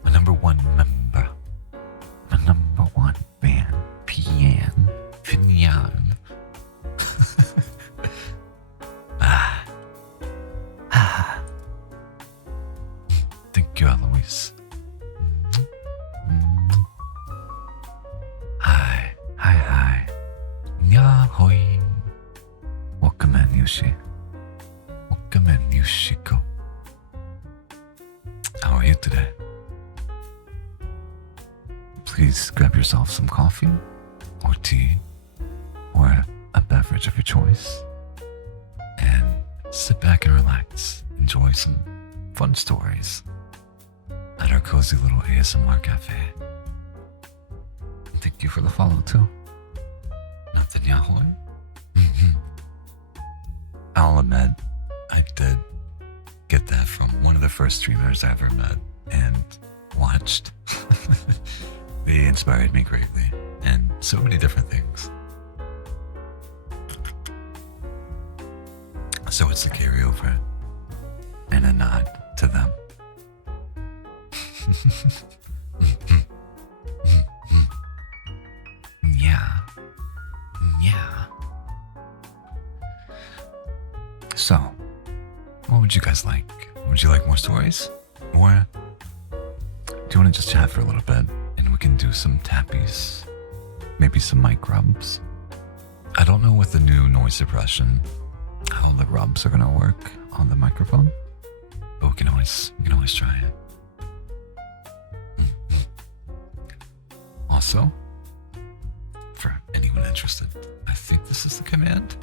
My number one member. My number one fan. Pian. Finyan. Thank you, Eloise. Hi. Hi. Nyahoi. Welcome in, Yushi. Welcome in, Yushiko. How are you today? Please grab yourself some coffee, or tea, or a beverage of your choice, and sit back and relax. Enjoy some fun stories at our cozy little ASMR cafe. And thank you for the follow, too. Netanyahu. I'll admit, I did get that from one of the first streamers I ever met and watched. They inspired me greatly, and so many different things. So it's a carryover and a nod to them. Yeah. So, what would you guys like? Would you like more stories? Or do you want to just chat for a little bit and we can do some tappies? Maybe some mic rubs? I don't know with the new noise suppression how the rubs are gonna work on the microphone, but we can always try it. Also, for anyone interested, I think this is the command.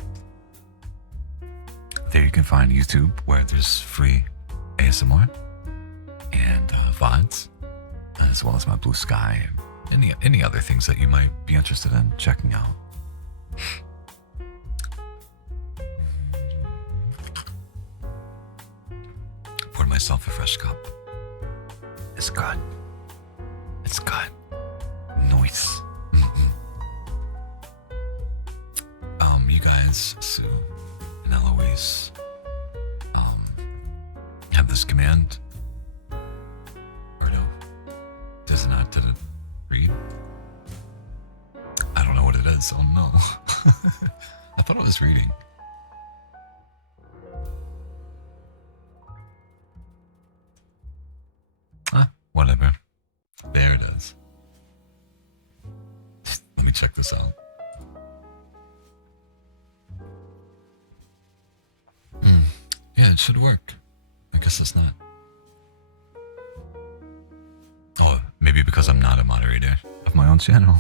There you can find YouTube where there's free ASMR and VODs, as well as my Blue Sky and any other things that you might be interested in checking out. Poured myself a fresh cup. It's good. It's good. Nice. You guys, Sue and Eloise, have this command. Or no? Did it read? I don't know what it is, oh no. I thought it was reading. Whatever. There it is. Let me check this out. Yeah, it should work. I guess it's not. Oh, maybe because I'm not a moderator of my own channel.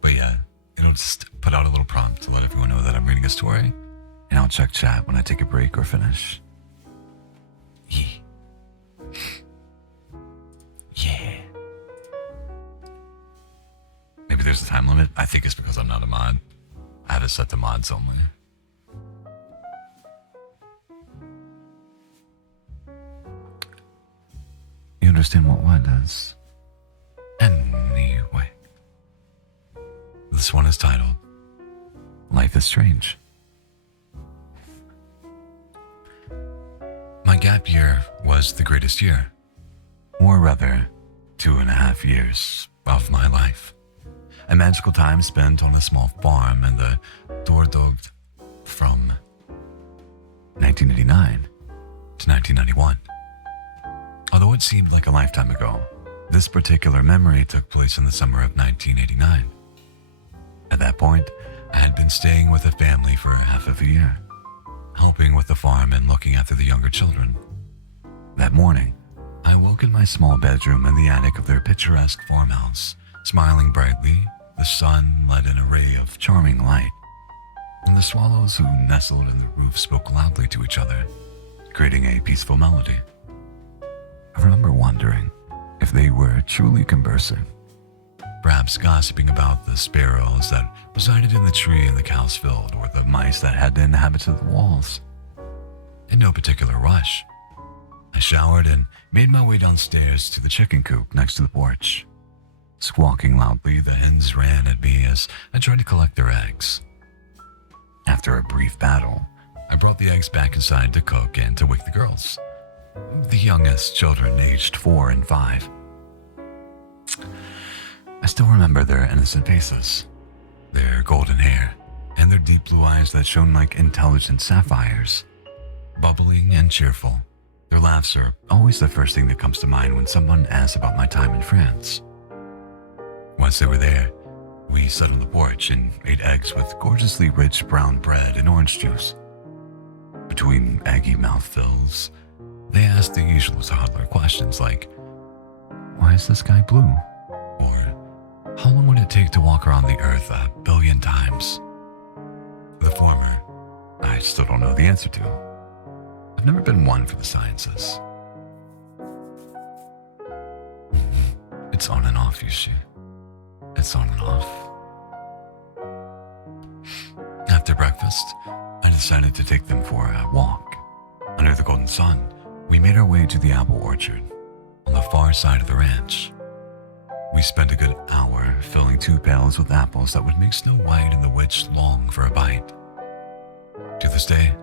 But yeah, it'll just put out a little prompt to let everyone know that I'm reading a story, and I'll check chat when I take a break or finish. Yeah. Maybe there's a time limit. I think it's because I'm not a mod. I have it set to mods only. You understand what is? Anyway. This one is titled, Life is Strange. My gap year was the greatest year. Or rather, 2.5 years of my life. A magical time spent on a small farm in the Dordogd from 1989 to 1991. Although it seemed like a lifetime ago, this particular memory took place in the summer of 1989. At that point, I had been staying with a family for half of a year, helping with the farm and looking after the younger children. That morning, I woke in my small bedroom in the attic of their picturesque farmhouse. Smiling brightly, the sun let in a ray of charming light, and the swallows who nestled in the roof spoke loudly to each other, creating a peaceful melody. I remember wondering if they were truly conversing, perhaps gossiping about the sparrows that resided in the tree in the cow's field or the mice that had inhabited the walls. In no particular rush, I showered and made my way downstairs to the chicken coop next to the porch. Squawking loudly, the hens ran at me as I tried to collect their eggs. After a brief battle, I brought the eggs back inside to cook and to wake the girls. The youngest children aged 4 and 5. I still remember their innocent faces, their golden hair, and their deep blue eyes that shone like intelligent sapphires. Bubbling and cheerful, their laughs are always the first thing that comes to mind when someone asks about my time in France. Once they were there, we sat on the porch and ate eggs with gorgeously rich brown bread and orange juice. Between eggy mouthfuls, they asked the usual toddler questions like, Why is the sky blue? or how long would it take to walk around the earth 1 billion times? The former, I still don't know the answer to. I've never been one for the sciences. It's on and off, Yushi. It's on and off. After breakfast, I decided to take them for a walk. Under the golden sun, we made our way to the apple orchard on the far side of the ranch. We spent a good hour filling 2 pails with apples that would make Snow White and the witch long for a bite. To this day,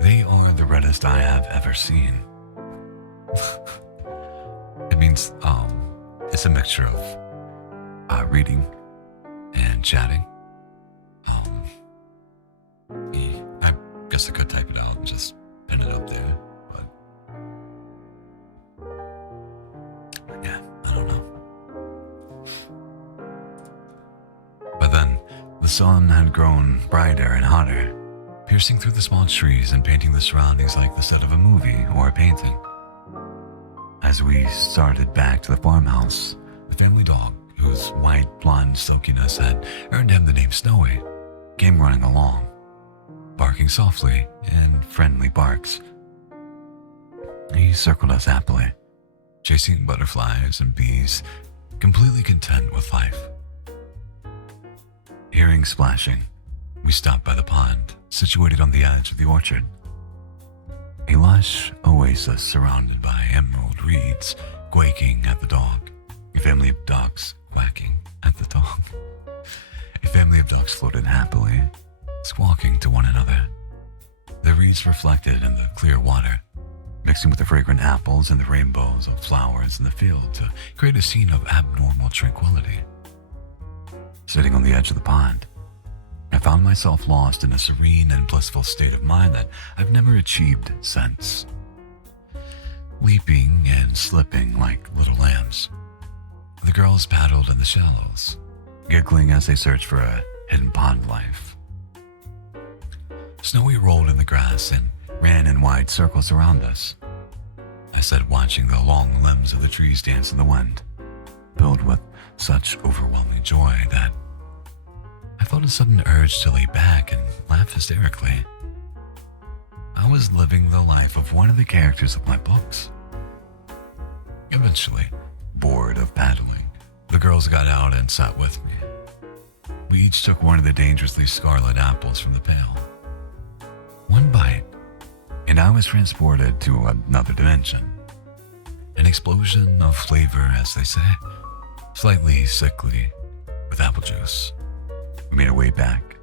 they are the reddest I have ever seen. It means, it's a mixture of reading and chatting. I guess I could type it out and just pin it up there, but yeah, I don't know. By then, the sun had grown brighter and hotter, piercing through the small trees and painting the surroundings like the set of a movie or a painting. As we started back to the farmhouse, the family dog, whose white blonde silkiness had earned him the name Snowy, came running along, barking softly in friendly barks. He circled us happily, chasing butterflies and bees, completely content with life. Hearing splashing, we stopped by the pond, situated on the edge of the orchard. A lush oasis surrounded by emerald reeds, quaking at the dog. A family of ducks quacking at the dog. A family of ducks floated happily, squawking to one another. The reeds reflected in the clear water, mixing with the fragrant apples and the rainbows of flowers in the field to create a scene of abnormal tranquility. Sitting on the edge of the pond, I found myself lost in a serene and blissful state of mind that I've never achieved since. Leaping and slipping like little lambs, the girls paddled in the shallows, giggling as they searched for a hidden pond life. Snowy rolled in the grass and ran in wide circles around us. I sat watching the long limbs of the trees dance in the wind, filled with such overwhelming joy that I felt a sudden urge to lay back and laugh hysterically. I was living the life of one of the characters of my books. Eventually, bored of paddling, the girls got out and sat with me. We each took one of the dangerously scarlet apples from the pail. One bite, and I was transported to another dimension. An explosion of flavor, as they say, slightly sickly, with apple juice. We made our way back.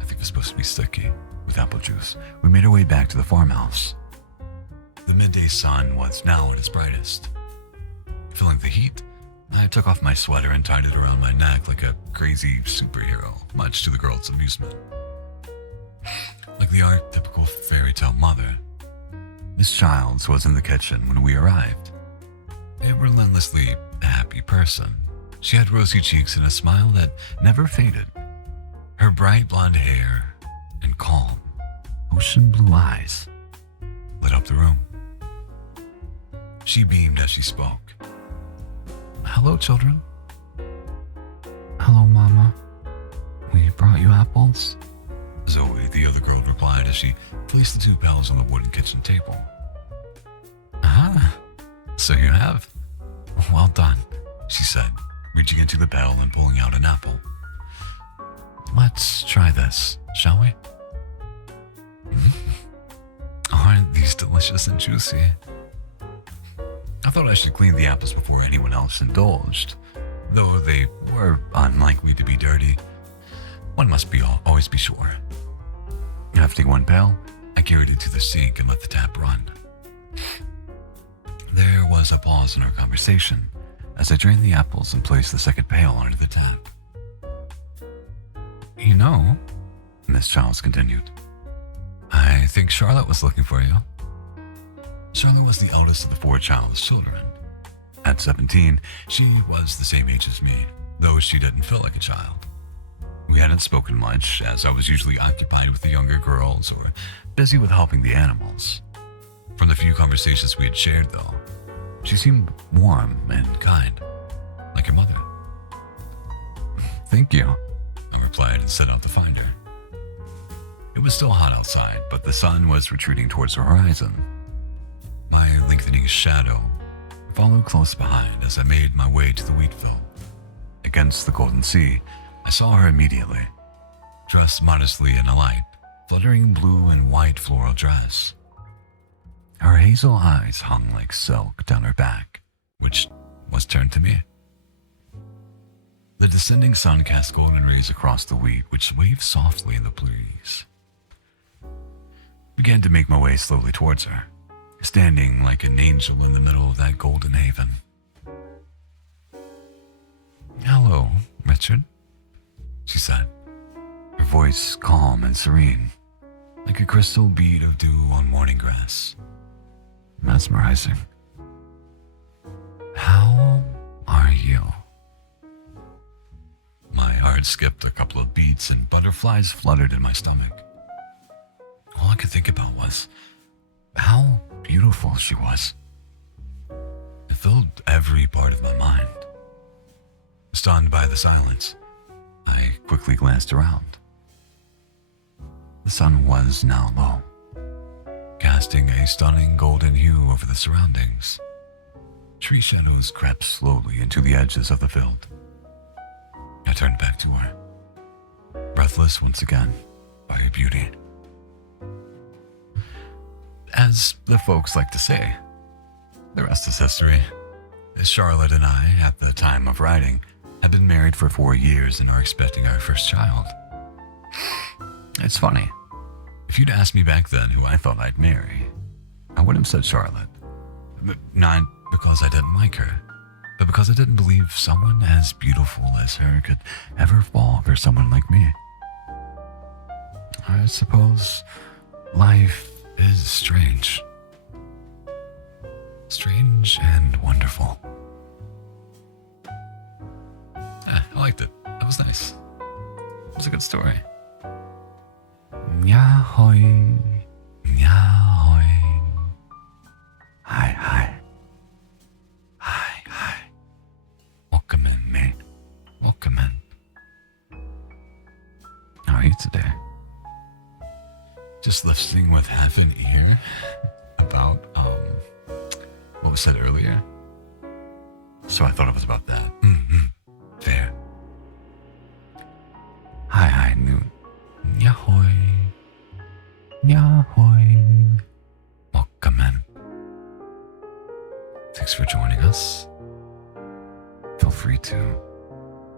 I think it's supposed to be sticky with apple juice. We made our way back to the farmhouse. The midday sun was now at its brightest. Feeling the heat, I took off my sweater and tied it around my neck like a crazy superhero, much to the girls' amusement. Like the archetypical fairy tale mother, Miss Childs was in the kitchen when we arrived. A relentlessly happy person, she had rosy cheeks and a smile that never faded. Her bright blonde hair and calm, ocean blue eyes lit up the room. She beamed as she spoke. "Hello, children." Hello, Mama. We brought you apples. Zoe, the other girl, replied as she placed the 2 pails on the wooden kitchen table. "Ah, so you have. Well done," she said, reaching into the pail and pulling out an apple. "Let's try this, shall we?" Aren't these delicious and juicy? I thought I should clean the apples before anyone else indulged. Though they were unlikely to be dirty, one must always be sure. Hefting 1 pail, I carried it to the sink and let the tap run. was a pause in our conversation as I drained the apples and placed the second pail under the tap. You know, Miss Childs continued, I think Charlotte was looking for you. Charlotte was the eldest of the 4 Childs' children. At 17, she was the same age as me, though she didn't feel like a child. We hadn't spoken much, as I was usually occupied with the younger girls or busy with helping the animals. From the few conversations we had shared, though, she seemed warm and kind, like her mother. Thank you, I replied and set out to find her. It was still hot outside, but the sun was retreating towards the horizon. My lengthening shadow followed close behind as I made my way to the wheat field. Against the golden sea, I saw her immediately, dressed modestly in a light, fluttering blue and white floral dress. Her hazel eyes hung like silk down her back, which was turned to me. The descending sun cast golden rays across the wheat, which waved softly in the breeze. Began to make my way slowly towards her, standing like an angel in the middle of that golden haven. Hello, Richard, she said, her voice calm and serene, like a crystal bead of dew on morning grass. Mesmerizing. How are you? My heart skipped a couple of beats and butterflies fluttered in my stomach. All I could think about was how beautiful she was. It filled every part of my mind. Stunned by the silence, I quickly glanced around. The sun was now low, casting a stunning golden hue over the surroundings. Tree shadows crept slowly into the edges of the field. I turned back to her, breathless once again by her beauty. As the folks like to say, the rest is history. Charlotte and I, at the time of writing, had been married for 4 years and are expecting our first child. It's funny. If you'd asked me back then who I thought I'd marry, I would have said Charlotte. But not because I didn't like her, but because I didn't believe someone as beautiful as her could ever fall for someone like me. I suppose life is strange. Strange and wonderful. I liked it. That was nice. It was a good story. Yahoy. Yahoy. Hi, hi. Hi, hi. Welcome in, mate. Welcome in. How are you today? Just listening with half an ear about what was said earlier. So I thought it was about that. Fair. Hi, hi, Newt. Yahoy. Yahoy. Welcome in. Thanks for joining us. Feel free to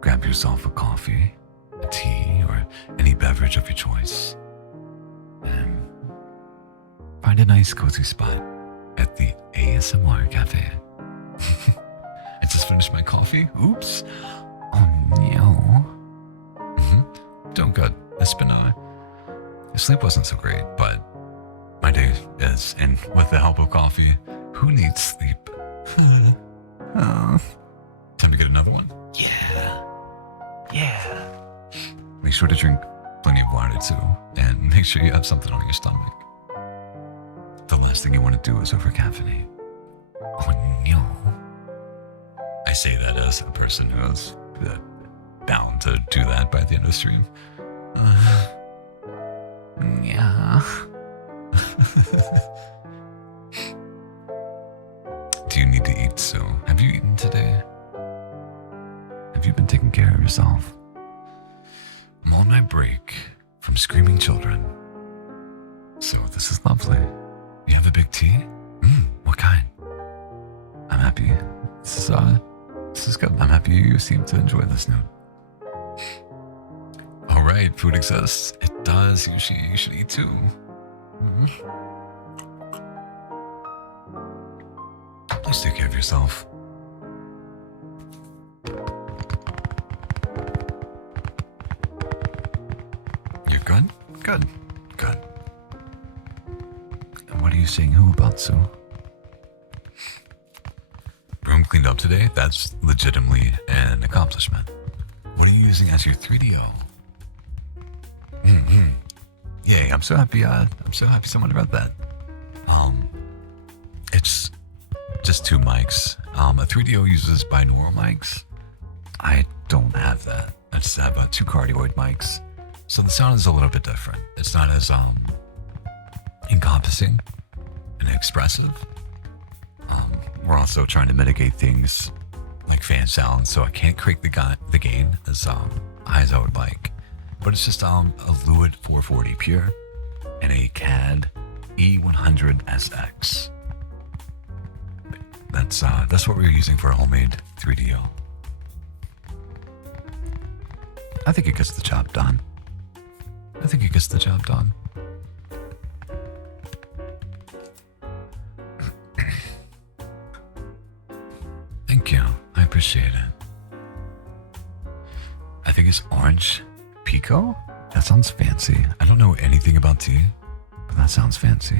grab yourself a coffee, a tea, or any beverage of your choice. And find a nice cozy spot at the ASMR Cafe. I just finished my coffee. Oops. Oh no. Doing good. It's been sleep wasn't so great, but my day is, and with the help of coffee, who needs sleep? Time to get another one? Yeah. Make sure to drink plenty of water too, and make sure you have something on your stomach. The last thing you want to do is over-caffeinate. Oh no. I say that as a person who is bound to do that by the end of the stream. Yeah. Do you need to eat soon? Have you eaten today? Have you been taking care of yourself? I'm on my break from screaming children. So this is lovely. You have a big tea? What kind? I'm happy. This is good. I'm happy you seem to enjoy this note. All right, food exists. It does. You should eat too. Please take care of yourself. You're good? Good. Good. And what are you saying who about, Sue? Room cleaned up today? That's legitimately an accomplishment. What are you using as your 3DO? Yay, I'm so happy someone read that. It's just two mics. A 3DO uses binaural mics. I don't have that. I just have two cardioid mics. So the sound is a little bit different. It's not as encompassing and expressive. We're also trying to mitigate things like fan sound, so I can't crank the gain as high as I would like. But it's just a Lewitt 440 pure and a CAD E100SX. That's what we're using for a homemade 3DO. I think it gets the job done. Thank you. I appreciate it. I think it's orange pico. That sounds fancy, I don't know anything about tea. but that sounds fancy.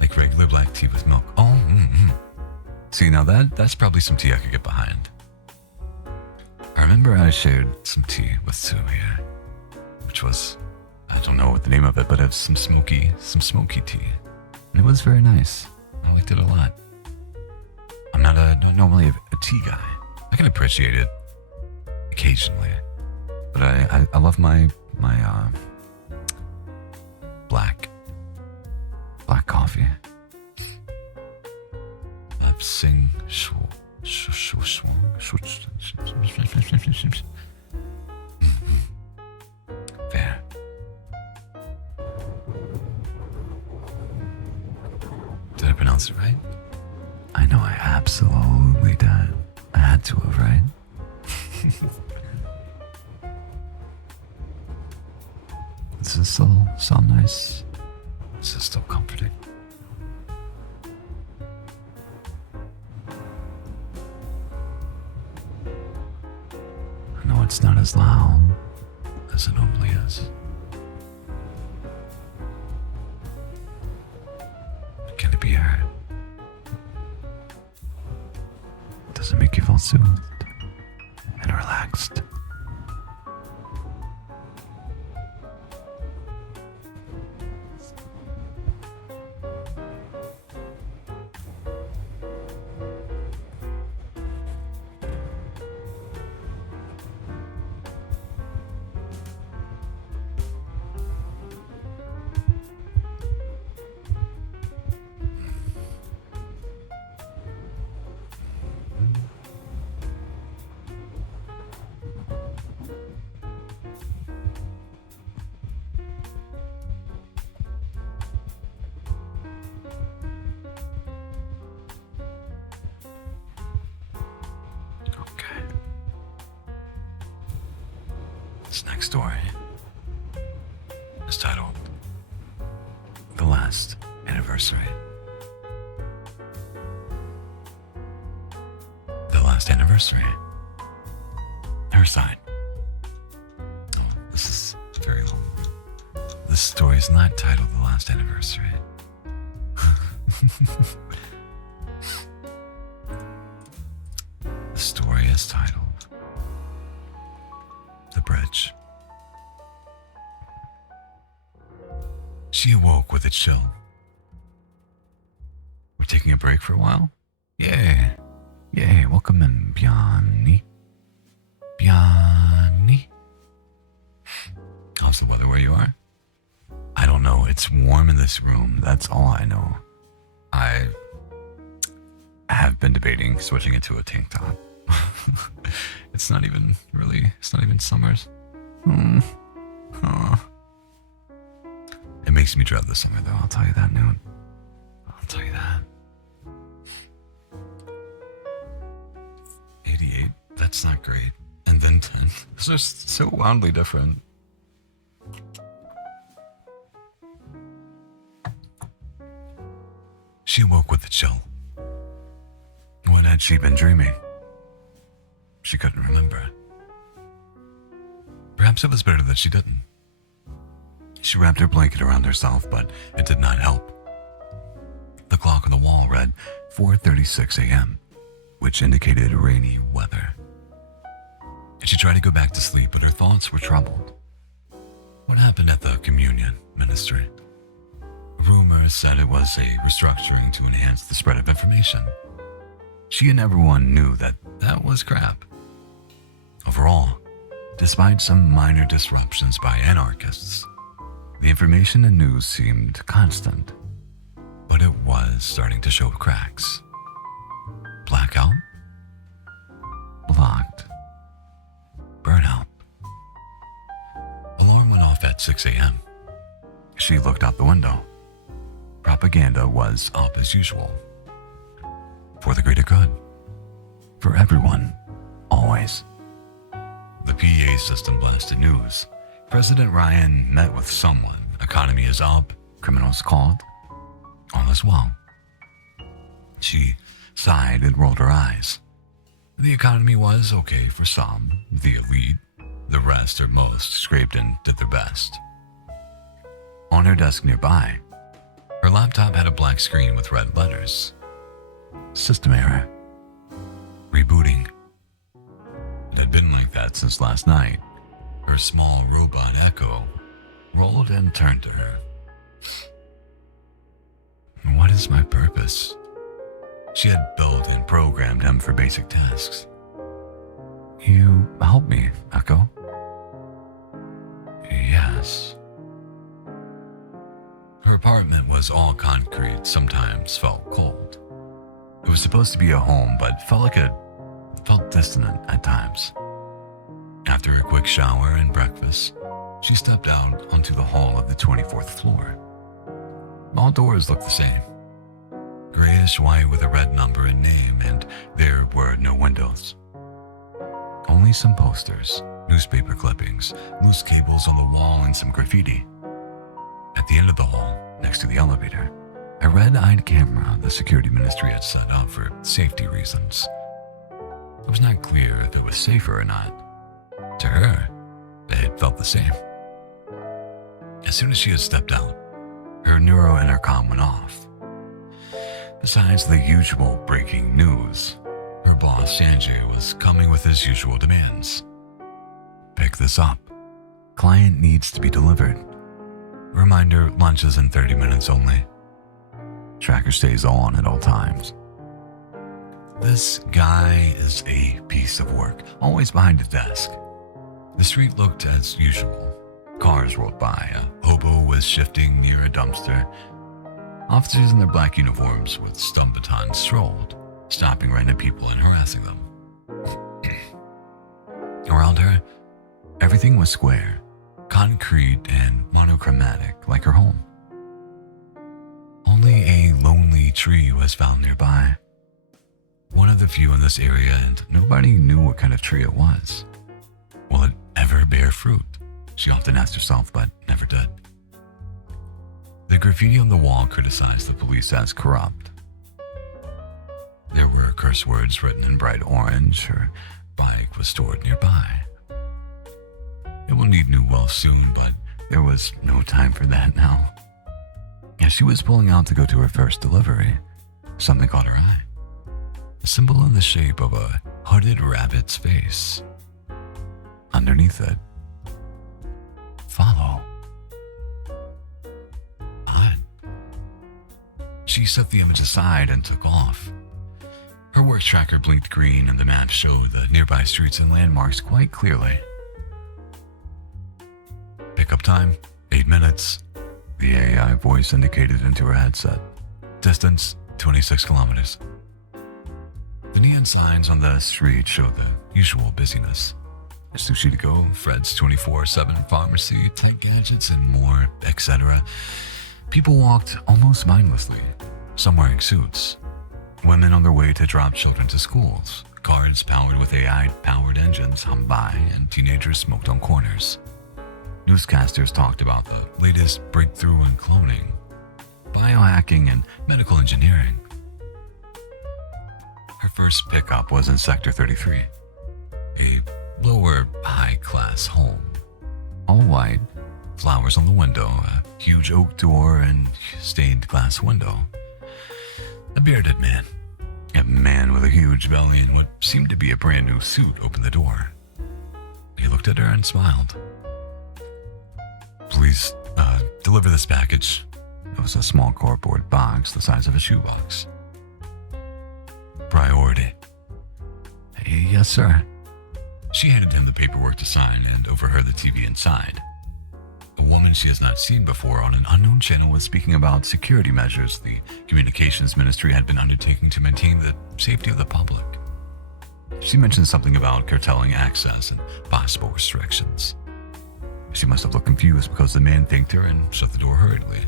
Like regular black tea with milk. Oh, See, now that's probably some tea I could get behind. I remember I shared some tea with Sue here, which was, I don't know what the name of it, but it was some smoky tea. And it was very nice. I liked it a lot. I'm not normally a tea guy. I can appreciate it occasionally, but I love my black coffee. Sing fair. Did I pronounce it right? I know I absolutely did. I had to have, right? Does this still sound nice? This is still comforting. I know it's not as loud. As it normally is. Can it be heard? Does it make you feel soothed and relaxed? Okay. This next story is titled The Last Anniversary. The Last Anniversary. Her side. Oh, this is very long. This story is not titled The Last Anniversary. The story is titled The Bridge. She awoke with a chill. We're taking a break for a while? Yay. Yay, welcome in, Biani. Biani. How's the weather where you are? I don't know. It's warm in this room. That's all I know. I have been debating switching it to a tank top. It's not even summers. It makes me dread the summer though, I'll tell you that, Noon. I'll tell you that. 88, that's not great. And then 10. It's just so wildly different. She awoke with a chill. What had she been dreaming? She couldn't remember. Perhaps it was better that she didn't. She wrapped her blanket around herself, but it did not help. The clock on the wall read 4:36 a.m., which indicated rainy weather. She tried to go back to sleep, but her thoughts were troubled. What happened at the communion ministry? Rumors said it was a restructuring to enhance the spread of information. She and everyone knew that that was crap. Overall, despite some minor disruptions by anarchists, the information and news seemed constant, but it was starting to show cracks. Blackout? Blocked. Burnout. Alarm went off at 6 a.m. She looked out the window. Propaganda was up as usual. For the greater good. For everyone. Always. The PA system blasted news. President Ryan met with someone. Economy is up. Criminals caught. All is well. She sighed and rolled her eyes. The economy was okay for some, the elite. The rest or most scraped and did their best. On her desk nearby, her laptop had a black screen with red letters. System error. Rebooting. It had been like that since last night. Her small robot Echo rolled and turned to her. What is my purpose? She had built and programmed him for basic tasks. You help me, Echo? Yes. Her apartment was all concrete, sometimes felt cold. It was supposed to be a home, but felt dissonant at times. After a quick shower and breakfast, she stepped out onto the hall of the 24th floor. All doors looked the same. Grayish white with a red number and name, and there were no windows. Only some posters, newspaper clippings, loose cables on the wall, and some graffiti. At the end of the hall, next to the elevator, a red-eyed camera the security ministry had set up for safety reasons. It was not clear if it was safer or not. To her, it felt the same. As soon as she had stepped out, her neuro intercom went off. Besides the usual breaking news, her boss, Sanjay, was coming with his usual demands. Pick this up. Client needs to be delivered. Reminder, lunch is in 30 minutes only. Tracker stays on at all times. This guy is a piece of work, always behind a desk. The street looked as usual. Cars rolled by. A hobo was shifting near a dumpster. Officers in their black uniforms with stun batons strolled, stopping random people and harassing them. Around her, everything was square, concrete, and monochromatic like her home. Only a lonely tree was found nearby. One of the few in this area, and nobody knew what kind of tree it was. Will it ever bear fruit? She often asked herself, but never did. The graffiti on the wall criticized the police as corrupt. There were curse words written in bright orange. Her bike was stored nearby. It will need new wheels soon, but there was no time for that now. As she was pulling out to go to her first delivery, something caught her eye. A symbol in the shape of a hooded rabbit's face. Underneath it, follow. Odd. She set the image aside and took off. Her work tracker blinked green and the map showed the nearby streets and landmarks quite clearly. Pickup time, 8 minutes. The AI voice indicated into her headset. Distance, 26 kilometers. The neon signs on the street showed the usual busyness. Sushi to go, Fred's 24/7 pharmacy, tech gadgets, and more, etc. People walked almost mindlessly, some wearing suits. Women on their way to drop children to schools. Cars powered with AI-powered engines hummed by, and teenagers smoked on corners. Newscasters talked about the latest breakthrough in cloning, biohacking, and medical engineering. Her first pickup was in Sector 33, a lower high-class home. All white, flowers on the window, a huge oak door, and stained glass window. A bearded man, a man with a huge belly and what seemed to be a brand new suit, opened the door. He looked at her and smiled. "Please, deliver this package." It was a small cardboard box the size of a shoebox. "Priority." "Yes, sir." She handed him the paperwork to sign and overheard the TV inside. A woman she has not seen before on an unknown channel was speaking about security measures the communications ministry had been undertaking to maintain the safety of the public. She mentioned something about curtailing access and possible restrictions. She must have looked confused because the man thanked her and shut the door hurriedly.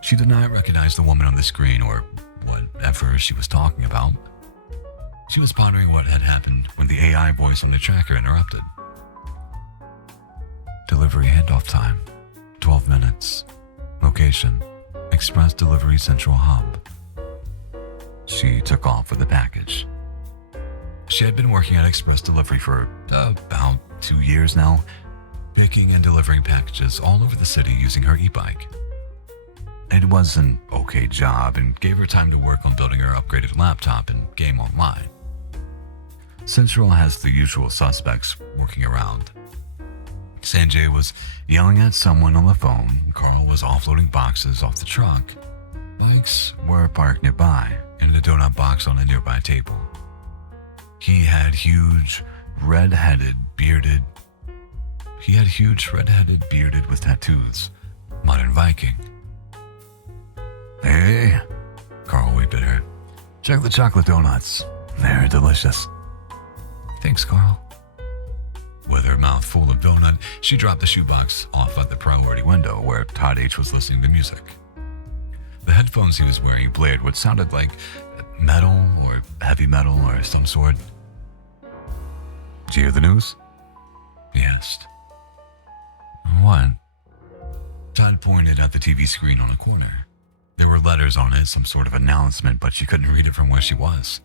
She did not recognize the woman on the screen or whatever she was talking about. She was pondering what had happened when the AI voice on the tracker interrupted. "Delivery handoff time, 12 minutes. Location, Express Delivery Central Hub." She took off with the package. She had been working at Express Delivery for about 2 years now, picking and delivering packages all over the city using her e-bike. It was an okay job and gave her time to work on building her upgraded laptop and game online. Central has the usual suspects working around. Sanjay was yelling at someone on the phone. Carl was offloading boxes off the truck. Bikes were parked nearby in a donut box on a nearby table. He had huge, red-headed, bearded with tattoos. Modern Viking. "Hey," Carl waved at her. "Check the chocolate donuts. They're delicious." "Thanks, Carl." With her mouth full of donut, she dropped the shoebox off at the priority window where Todd H. was listening to music. The headphones he was wearing blared what sounded like metal or heavy metal or some sort. "Did you hear the news?" he asked. "What?" Todd pointed at the TV screen on a corner. There were letters on it, some sort of announcement, but she couldn't read it from where she was.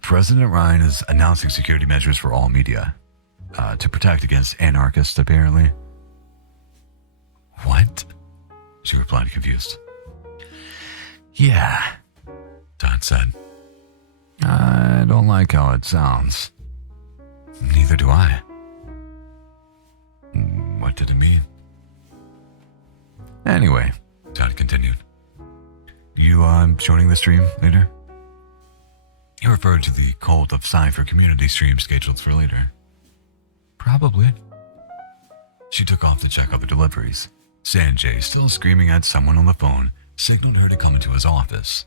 "President Ryan is announcing security measures for all media to protect against anarchists, apparently." "What?" she replied, confused. "Yeah," Todd said. "I don't like how it sounds." "Neither do I." "What did it mean?" "Anyway," Todd continued. "You joining the stream later?" He referred to the Cult of Cypher community stream scheduled for later. "Probably." She took off to check other deliveries. Sanjay, still screaming at someone on the phone, signaled her to come into his office.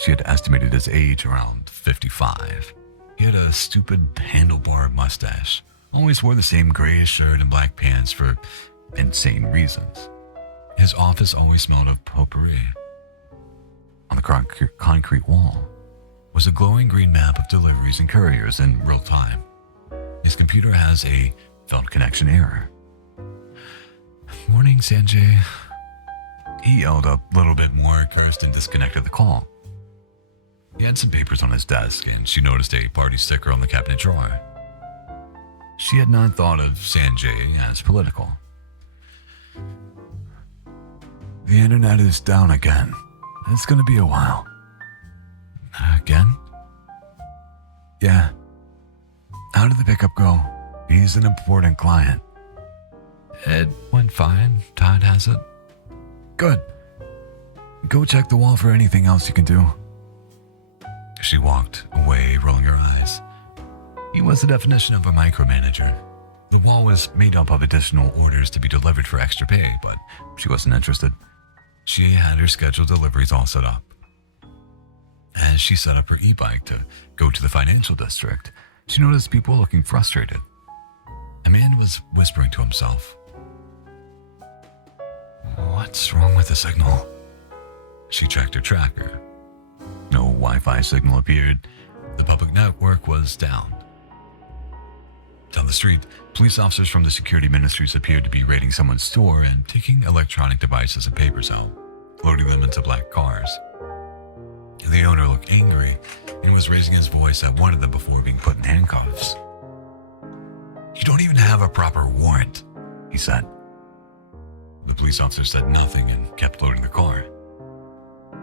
She had estimated his age around 55. He had a stupid handlebar mustache, always wore the same grayish shirt and black pants for insane reasons. His office always smelled of potpourri. On the concrete wall was a glowing green map of deliveries and couriers in real time. His computer has a failed connection error. "Morning, Sanjay." He yelled a little bit more, cursed, and disconnected the call. He had some papers on his desk, and she noticed a party sticker on the cabinet drawer. She had not thought of Sanjay as political. "The internet is down again. It's gonna be a while." "Again?" "Yeah. How did the pickup go? He's an important client." "It went fine. Todd has it." "Good. Go check the wall for anything else you can do." She walked away, rolling her eyes. He was the definition of a micromanager. The wall was made up of additional orders to be delivered for extra pay, but she wasn't interested. She had her scheduled deliveries all set up. As she set up her e-bike to go to the financial district, she noticed people looking frustrated. A man was whispering to himself. "What's wrong with the signal?" She checked her tracker. No Wi-Fi signal appeared. The public network was down. Down the street, police officers from the security ministries appeared to be raiding someone's store and taking electronic devices and papers out, loading them into black cars. The owner looked angry and was raising his voice at one of them before being put in handcuffs. "You don't even have a proper warrant," he said. The police officer said nothing and kept loading the car.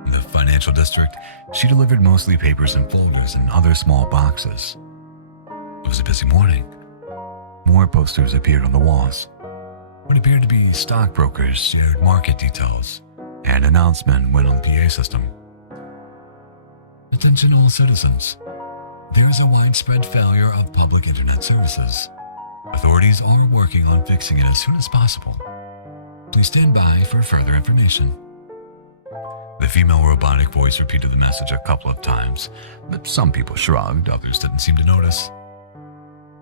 In the financial district, she delivered mostly papers and folders and other small boxes. It was a busy morning. More posters appeared on the walls. What appeared to be stockbrokers shared market details. An announcement went on the PA system. "Attention all citizens. There is a widespread failure of public internet services. Authorities are working on fixing it as soon as possible. Please stand by for further information." The female robotic voice repeated the message a couple of times, but some people shrugged, others didn't seem to notice.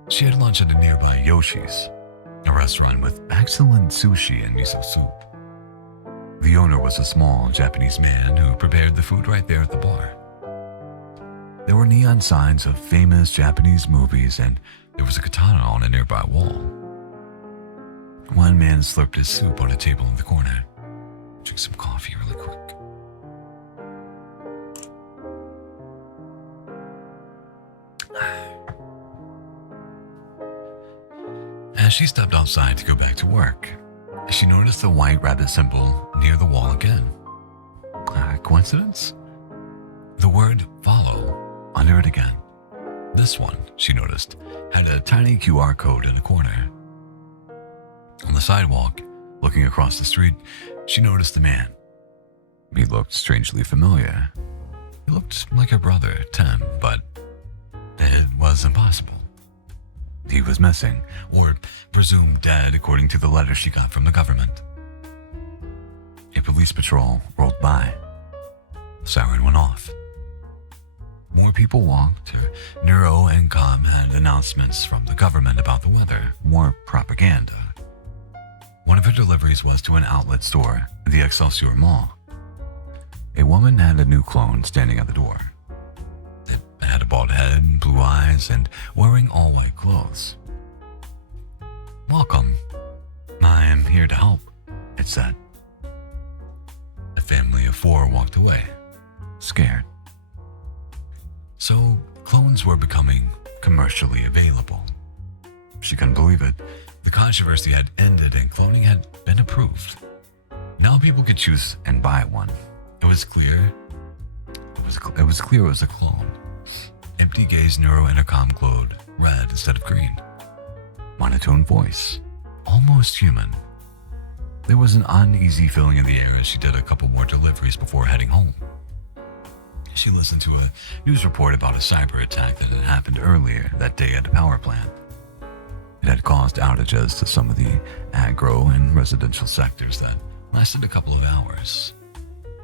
She had lunch at a nearby Yoshi's, a restaurant with excellent sushi and miso soup. The owner was a small Japanese man who prepared the food right there at the bar. There were neon signs of famous Japanese movies, and there was a katana on a nearby wall. One man slurped his soup on a table in the corner. Drink some coffee really quick. As she stepped outside to go back to work, she noticed the white rabbit symbol near the wall again. Coincidence? The word "follow" under it again. This one, she noticed, had a tiny QR code in the corner. On the sidewalk, looking across the street, she noticed the man. He looked strangely familiar. He looked like her brother, Tim, but it was impossible. He was missing, or presumed dead according to the letter she got from the government. A police patrol rolled by. The siren went off. More people walked. Neuro and Com had announcements from the government about the weather, more propaganda. One of her deliveries was to an outlet store, the Excelsior Mall. A woman had a new clone standing at the door. It had a bald head, blue eyes, and wearing all white clothes. "Welcome. I am here to help," it said. A family of 4 walked away, scared. So, clones were becoming commercially available. She couldn't believe it. The controversy had ended and cloning had been approved. Now people could choose and buy one. It was clear it was a clone. Empty gaze neuro intercom glowed red instead of green. Monotone voice, almost human. There was an uneasy feeling in the air as she did a couple more deliveries before heading home. She listened to a news report about a cyber attack that had happened earlier that day at a power plant. It had caused outages to some of the agro and residential sectors that lasted a couple of hours.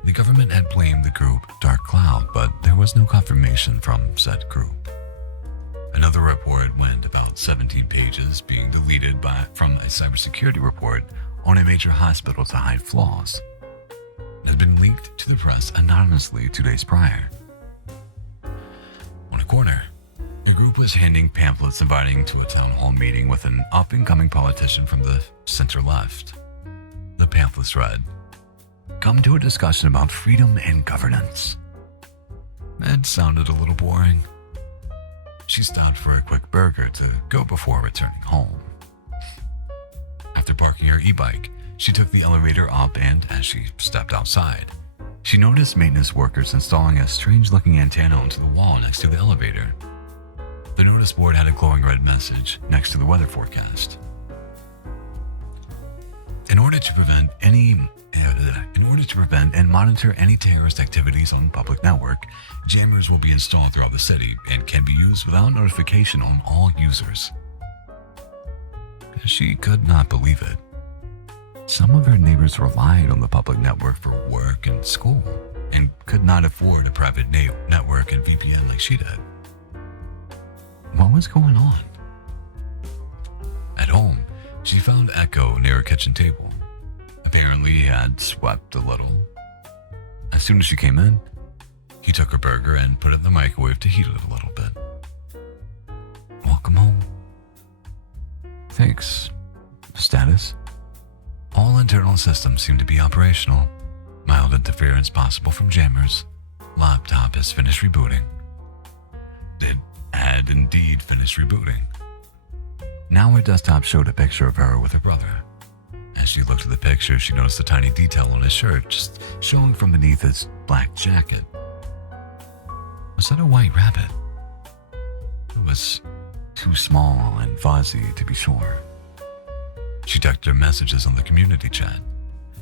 The government had blamed the group Dark Cloud, but there was no confirmation from said group. Another report went about 17 pages, being deleted from a cybersecurity report on a major hospital to hide flaws. It had been leaked to the press anonymously 2 days prior. On a corner, a group was handing pamphlets inviting to a town hall meeting with an up-and-coming politician from the center-left. The pamphlets read, "Come to a discussion about freedom and governance." It sounded a little boring. She stopped for a quick burger to go before returning home. After parking her e-bike, she took the elevator up, and as she stepped outside, she noticed maintenance workers installing a strange-looking antenna onto the wall next to the elevator. The notice board had a glowing red message next to the weather forecast. In order to prevent and monitor any terrorist activities on public network, jammers will be installed throughout the city and can be used without notification on all users. She could not believe it. Some of her neighbors relied on the public network for work and school and could not afford a private network and VPN like she did. What was going on? At home, she found Echo near her kitchen table. Apparently, he had swept a little. As soon as she came in, he took her burger and put it in the microwave to heat it a little bit. "Welcome home." "Thanks. Status?" "All internal systems seem to be operational. Mild interference possible from jammers. laptop has finished rebooting. It had indeed finished rebooting. Now her desktop showed a picture of her with her brother. As she looked at the picture, she noticed a tiny detail on his shirt just showing from beneath his black jacket. Was that a white rabbit? It was too small and fuzzy to be sure. She checked her messages on the community chat.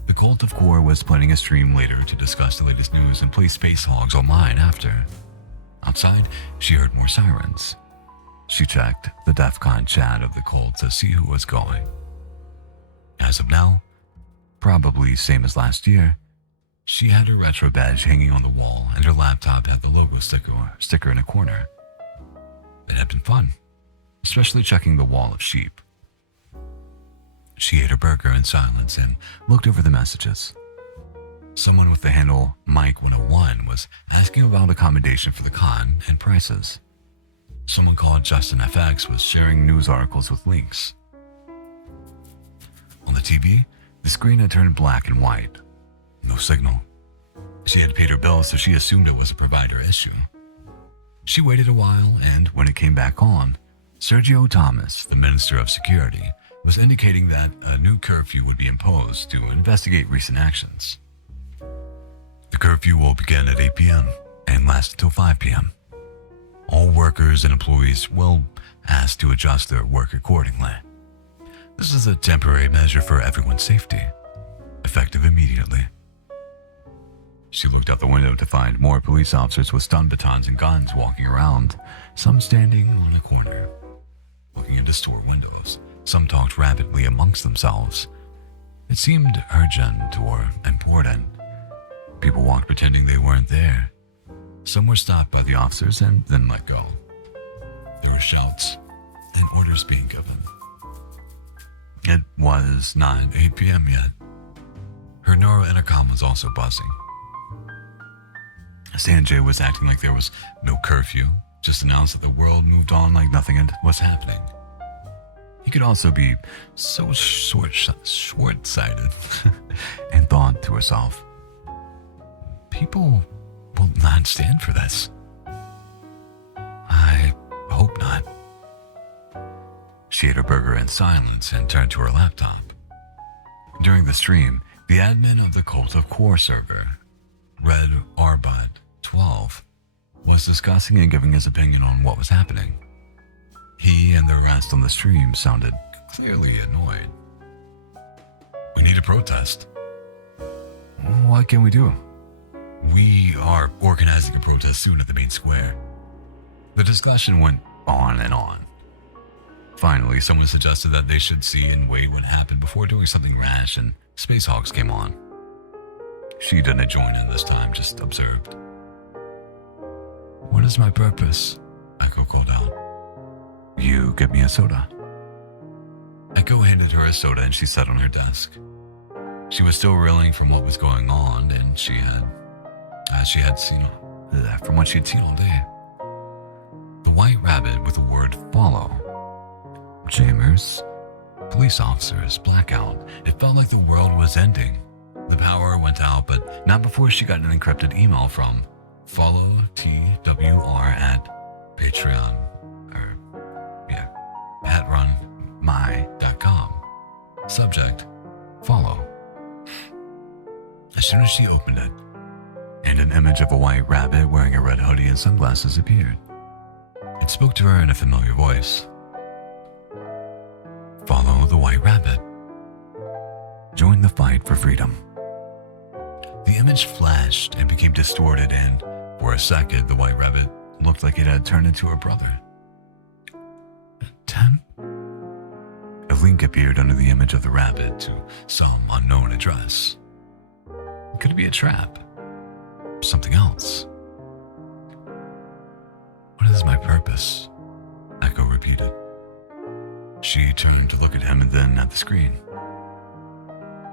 The Cult of Core was planning a stream later to discuss the latest news and play Space Hogs online after. Outside, she heard more sirens. She checked the DEF CON chat of the cult to see who was going. As of now, probably same as last year, she had her retro badge hanging on the wall and her laptop had the logo sticker in a corner. It had been fun, especially checking the wall of sheep. She ate her burger in silence and looked over the messages. Someone with the handle Mike101 was asking about accommodation for the con and prices. Someone called JustinFX was sharing news articles with links. On the TV, the screen had turned black and white. No signal. She had paid her bill, so she assumed it was a provider issue. She waited a while, and when it came back on, Sergio Thomas, the Minister of Security, was indicating that a new curfew would be imposed to investigate recent actions. The curfew will begin at 8 p.m. and last until 5 p.m. All workers and employees will ask to adjust their work accordingly. This is a temporary measure for everyone's safety, effective immediately. She looked out the window to find more police officers with stun batons and guns walking around, some standing on a corner, looking into store windows. Some talked rapidly amongst themselves. It seemed urgent or important. People walked pretending they weren't there. Some were stopped by the officers and then let go. There were shouts and orders being given. It was not 8 p.m. yet. Her neuro intercom was also buzzing. Sanjay was acting like there was no curfew, just announced that the world moved on like nothing was happening. He could also be so short-sighted and thought to herself, people will not stand for this. I hope not. She ate her burger in silence and turned to her laptop. During the stream, the admin of the Cult of Core server, Red Arbot 12, was discussing and giving his opinion on what was happening. He and the rest on the stream sounded clearly annoyed. We need a protest. What can we do? We are organizing a protest soon at the main square. The discussion went on and on. Finally, someone suggested that they should see and wait what happened before doing something rash, and Space Hogs came on. She didn't join in this time, just observed. What is my purpose? Echo called out. You get me a soda. Echo handed her a soda and she sat on her desk. She was still reeling from what was going on, and from what she had seen all day. The white rabbit with the word follow. Jammers, police officers, blackout. It felt like the world was ending. The power went out, but not before she got an encrypted email from follow TWR at Patreon, patrunmy.com. Subject, follow. As soon as she opened it, and an image of a white rabbit wearing a red hoodie and sunglasses appeared. It spoke to her in a familiar voice. Follow the white rabbit. Join the fight for freedom. The image flashed and became distorted, and for a second, the white rabbit looked like it had turned into her brother. Tim? A link appeared under the image of the rabbit to some unknown address. Could it be a trap? Something else? What is my purpose? Echo repeated. She turned to look at him and then at the screen.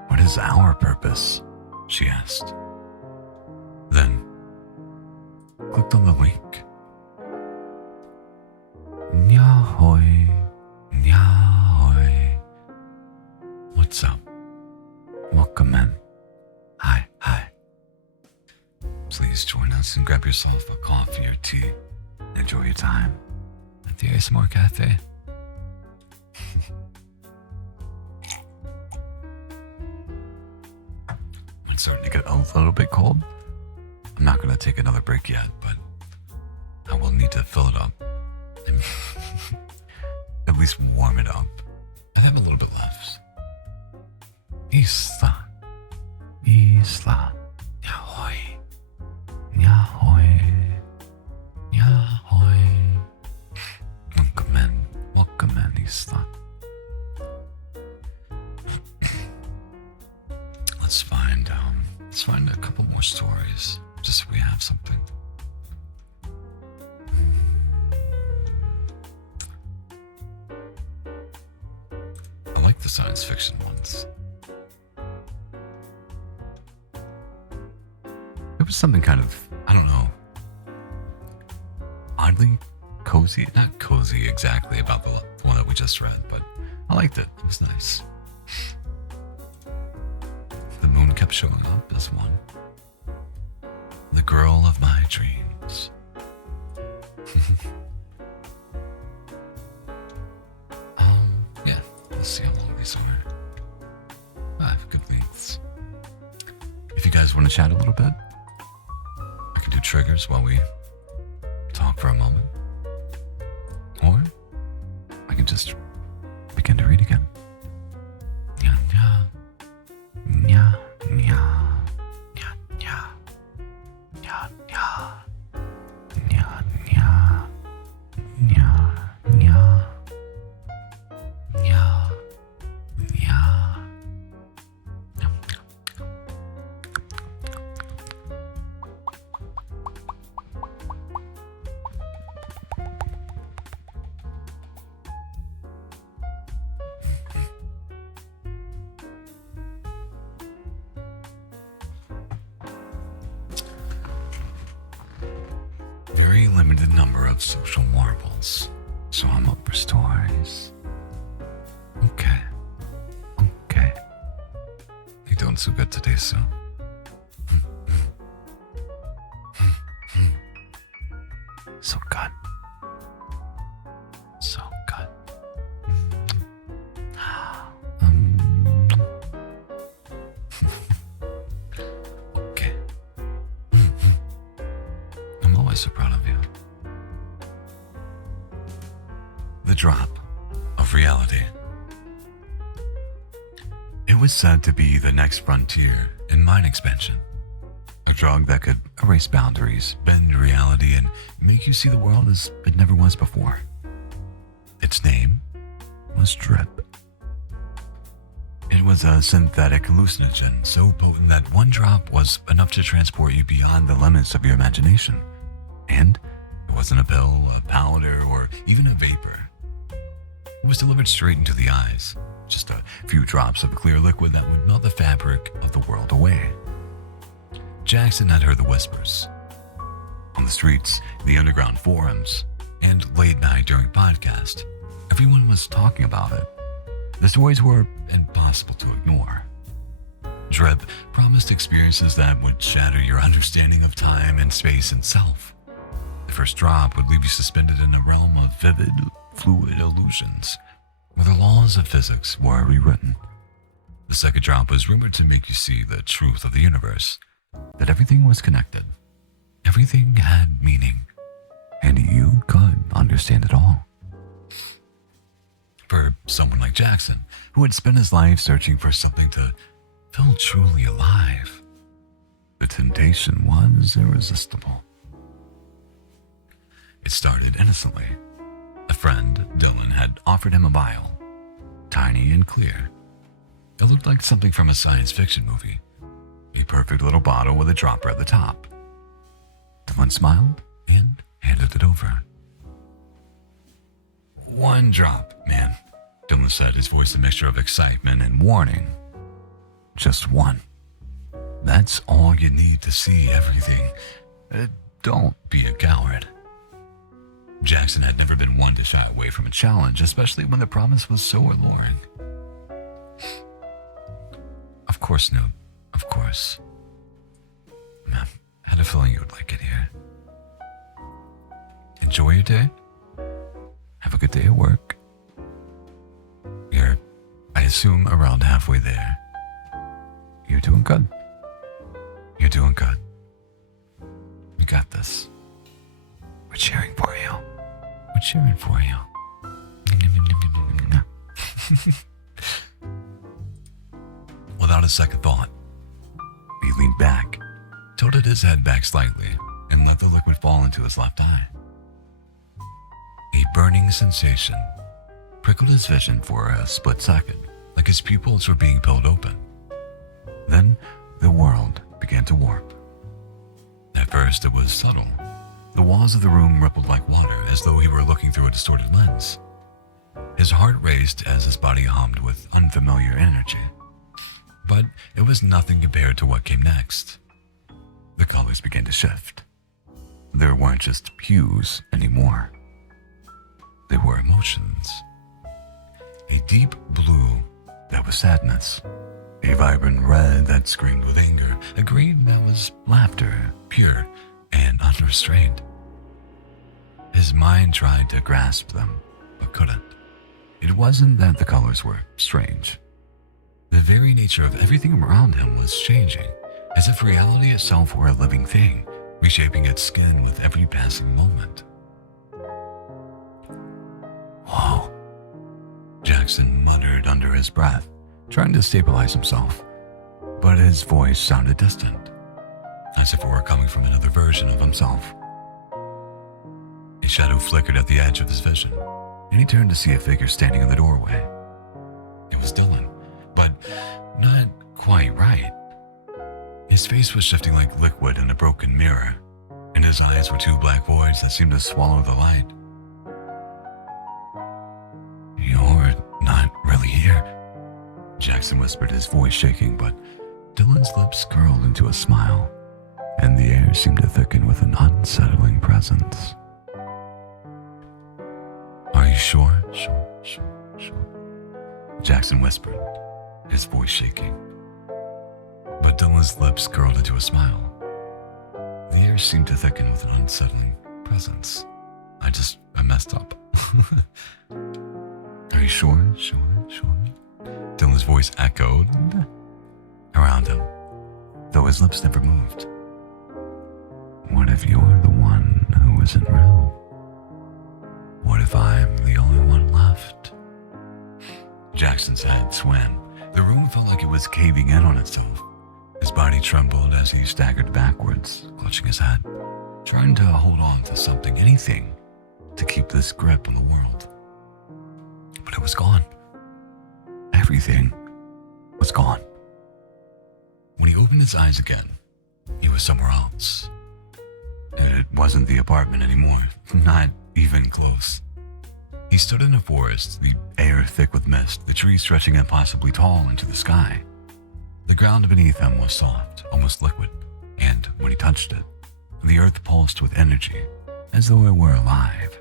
What is our purpose? She asked. Then clicked on the link. Nyahoy, nyahoy. What's up? Welcome in. Hi. Please please join us and grab yourself a coffee or tea. Enjoy your time At the ASMR Cafe. It's starting to get a little bit cold. I'm not going to take another break yet, but I will need to fill it up. And at least warm it up. I have a little bit left. Isla. Yahoy. Welcome in, Isla. Let's find a couple more stories, just so we have something. I like the science fiction ones. It was something kind of, I don't know, oddly cozy. Not cozy exactly about the one that we just read, but I liked it. It was nice. The moon kept showing up as one. The girl of my dreams. Yeah, let's see how long these are. 5 good lengths. If you guys want to chat a little bit, I can do triggers while we talk for a moment. Or I can just begin to read again. Yeah, yeah. Nya, nya, nya, nya, nya, nya, nya, nya, nya, nya, nya, nya. Very limited number of social marbles, so I'm up for stories. Okay. You doing so good today, Sue? So good. Okay. I'm always so proud of you. The drop of reality. It was said to be the next frontier in mind expansion. A drug that could erase boundaries, bend reality, and make you see the world as it never was before. Its name was Drip. It was a synthetic hallucinogen so potent that one drop was enough to transport you beyond the limits of your imagination. And it wasn't a pill, a powder, or even a vapor. It was delivered straight into the eyes, just a few drops of a clear liquid that would melt the fabric of the world away. Jackson had heard the whispers. On the streets, the underground forums, and late night during podcast, everyone was talking about it. The stories were impossible to ignore. Drip promised experiences that would shatter your understanding of time and space itself. The first drop would leave you suspended in a realm of vivid, fluid illusions, where the laws of physics were rewritten. The second drop was rumored to make you see the truth of the universe, that everything was connected. Everything had meaning, and you could understand it all. For someone like Jackson, who had spent his life searching for something to feel truly alive, the temptation was irresistible. It started innocently. A friend, Dylan, had offered him a vial, tiny and clear. It looked like something from a science fiction movie. A perfect little bottle with a dropper at the top. Dylan smiled and handed it over. "One drop, man," Dylan said, his voice a mixture of excitement and warning. "Just one. That's all you need to see everything. Don't be a coward." Jackson had never been one to shy away from a challenge, especially when the promise was so alluring. Of course, no. Of course. Man, Had a feeling you would like it here. Enjoy your day. Have a good day at work. You're, I assume, around halfway there. You're doing good. You're doing good. You got this. We're cheering for you. We're cheering for you. Without a second thought, he leaned back, tilted his head back slightly, and let the liquid fall into his left eye. A burning sensation prickled his vision for a split second, like his pupils were being peeled open. Then the world began to warp. At first, it was subtle. The walls of the room rippled like water, as though he were looking through a distorted lens. His heart raced as his body hummed with unfamiliar energy. But it was nothing compared to what came next. The colors began to shift. There weren't just hues anymore. They were emotions. A deep blue that was sadness. A vibrant red that screamed with anger. A green that was laughter, pure and unrestrained. His mind tried to grasp them, but couldn't. It wasn't that the colors were strange. The very nature of everything around him was changing, as if reality itself were a living thing, reshaping its skin with every passing moment. Whoa, Jackson muttered under his breath, trying to stabilize himself, but his voice sounded distant, as if it were coming from another version of himself. A shadow flickered at the edge of his vision, and he turned to see a figure standing in the doorway. It was Dylan, but not quite right. His face was shifting like liquid in a broken mirror, and his eyes were two black voids that seemed to swallow the light. You're not really here, Jackson whispered, his voice shaking, but Dylan's lips curled into a smile, and the air seemed to thicken with an unsettling presence. Are you sure? Sure. Jackson whispered, his voice shaking. But Dylan's lips curled into a smile. The air seemed to thicken with an unsettling presence. I messed up. Are you sure? Sure. Dylan's voice echoed around him, though his lips never moved. What if you're the one who isn't real? What if I'm the only one left? Jackson's head swam. The room felt like it was caving in on itself. His body trembled as he staggered backwards, clutching his head, trying to hold on to something, anything, to keep this grip on the world. But it was gone. Everything was gone. When he opened his eyes again, he was somewhere else. It wasn't the apartment anymore, not even close. He stood in a forest, the air thick with mist, the trees stretching impossibly tall into the sky. The ground beneath him was soft, almost liquid, and when he touched it, the earth pulsed with energy, as though it were alive.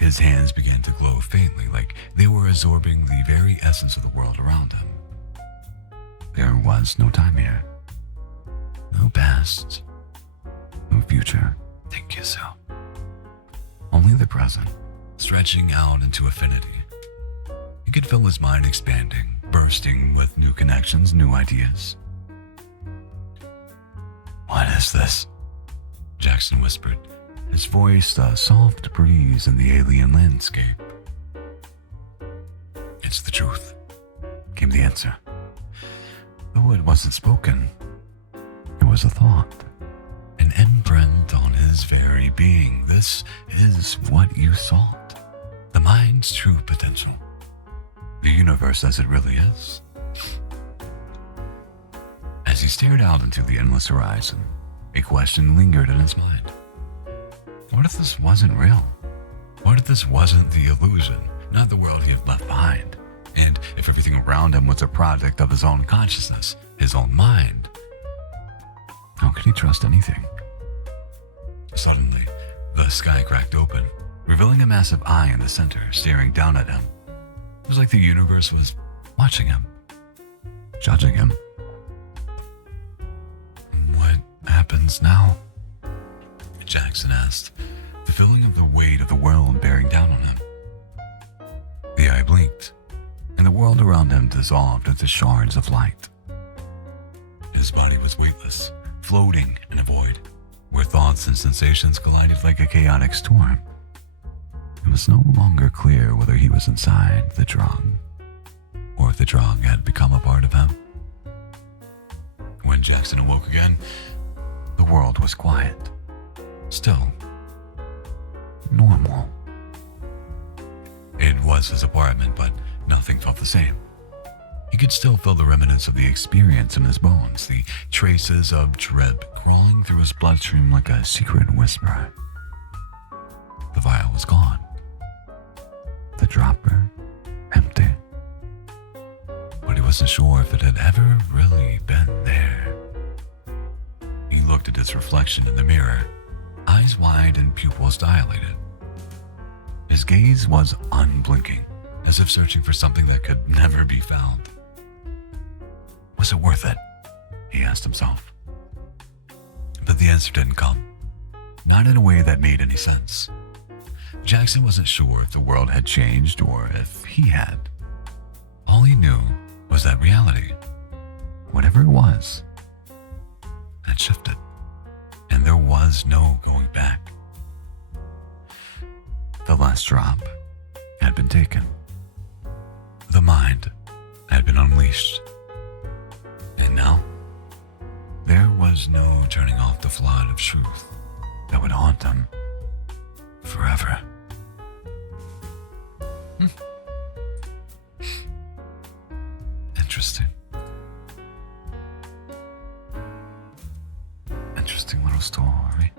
His hands began to glow faintly, like they were absorbing the very essence of the world around him. There was no time here. No past. No future. Thank you, so. Only the present, stretching out into infinity. He could feel his mind expanding, bursting with new connections, new ideas. What is this? Jackson whispered, his voice a soft breeze in the alien landscape. It's the truth, came the answer. Though it wasn't spoken, it was a thought. An imprint on his very being. This is what you sought. The mind's true potential. The universe as it really is. As he stared out into the endless horizon, a question lingered in his mind. What if this wasn't real? What if this wasn't the illusion, not the world he had left behind? And if everything around him was a product of his own consciousness, his own mind? How could he trust anything? Suddenly, the sky cracked open, revealing a massive eye in the center, staring down at him. It was like the universe was watching him, judging him. What happened happens now? Jackson asked, the feeling of the weight of the world bearing down on him. The eye blinked, and the world around him dissolved into shards of light. His body was weightless, floating in a void, where thoughts and sensations collided like a chaotic storm. It was no longer clear whether he was inside the drug, or if the drug had become a part of him. When Jackson awoke again, the world was quiet. Still, normal. It was his apartment, but nothing felt the same. He could still feel the remnants of the experience in his bones, the traces of dread crawling through his bloodstream like a secret whisper. The vial was gone. The dropper empty. But he wasn't sure if it had ever really been there. He looked at his reflection in the mirror, eyes wide and pupils dilated. His gaze was unblinking, as if searching for something that could never be found. Was it worth it? He asked himself. But the answer didn't come, not in a way that made any sense. Jackson wasn't sure if the world had changed or if he had. All he knew was that reality, whatever it was, had shifted, and there was no going back. The last drop had been taken. The mind had been unleashed. And now, there was no turning off the flood of truth that would haunt him forever. Interesting. Interesting little story.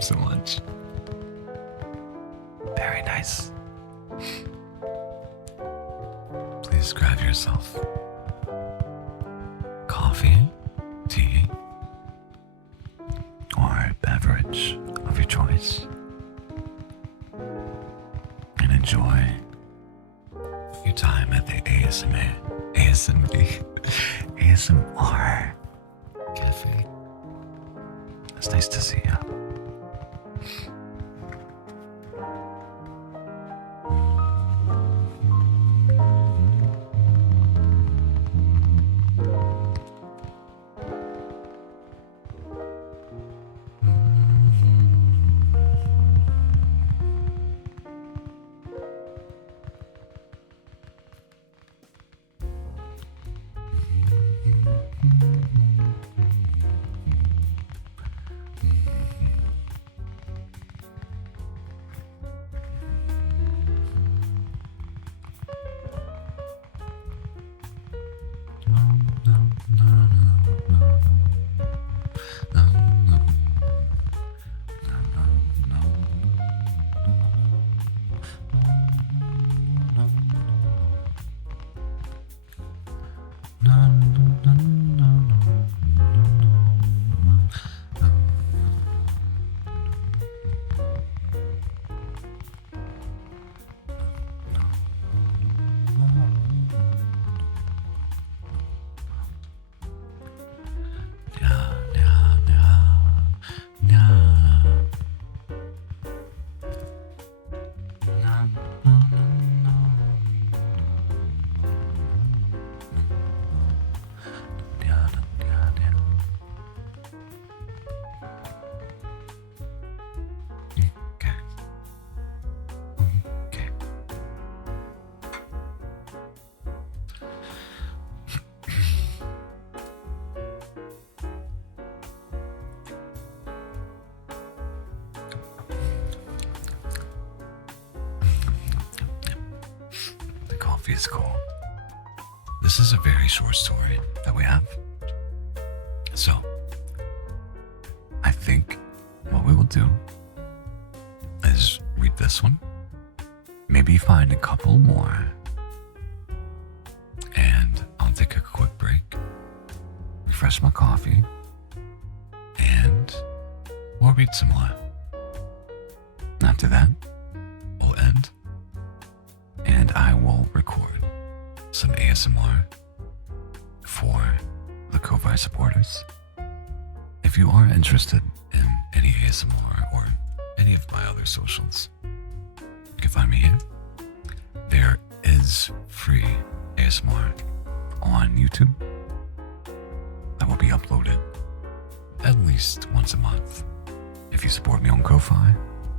stream so much. Very nice. Please grab yourself coffee, tea, Or beverage of your choice. And enjoy your time at the ASMR ASMR. cafe. It's nice to see you. Coffee is cool. This is a very short story that we have. So, I think what we will do is read this one, maybe find a couple more, and I'll take a quick break, refresh my coffee, and we'll read some more. After that, we'll end, and I will record some ASMR for the Ko-Fi supporters. If you are interested in any ASMR or any of my other socials, you can find me here. There is free ASMR on YouTube that will be uploaded at least once a month. If you support me on Ko-Fi,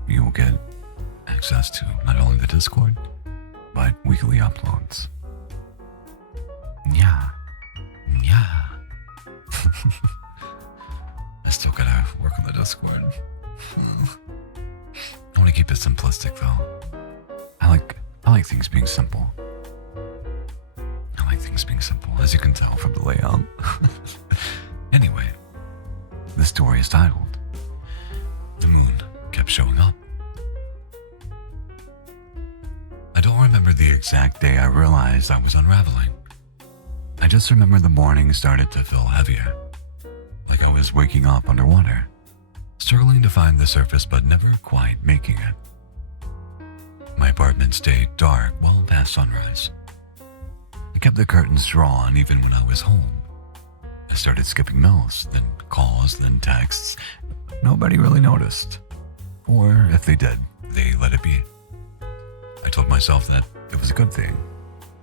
you will get access to not only the Discord, but weekly uploads. Yeah. I still gotta work on the Discord. I want to keep it simplistic though. I like things being simple. As you can tell from the layout. Anyway, the story is titled "The Moon Kept Showing Up." I don't remember the exact day I realized I was unraveling. I just remember the morning started to feel heavier, like I was waking up underwater, struggling to find the surface but never quite making it. My apartment stayed dark well past sunrise. I kept the curtains drawn even when I was home. I started skipping meals, then calls, then texts. Nobody really noticed. Or if they did, they let it be. I told myself that it was a good thing.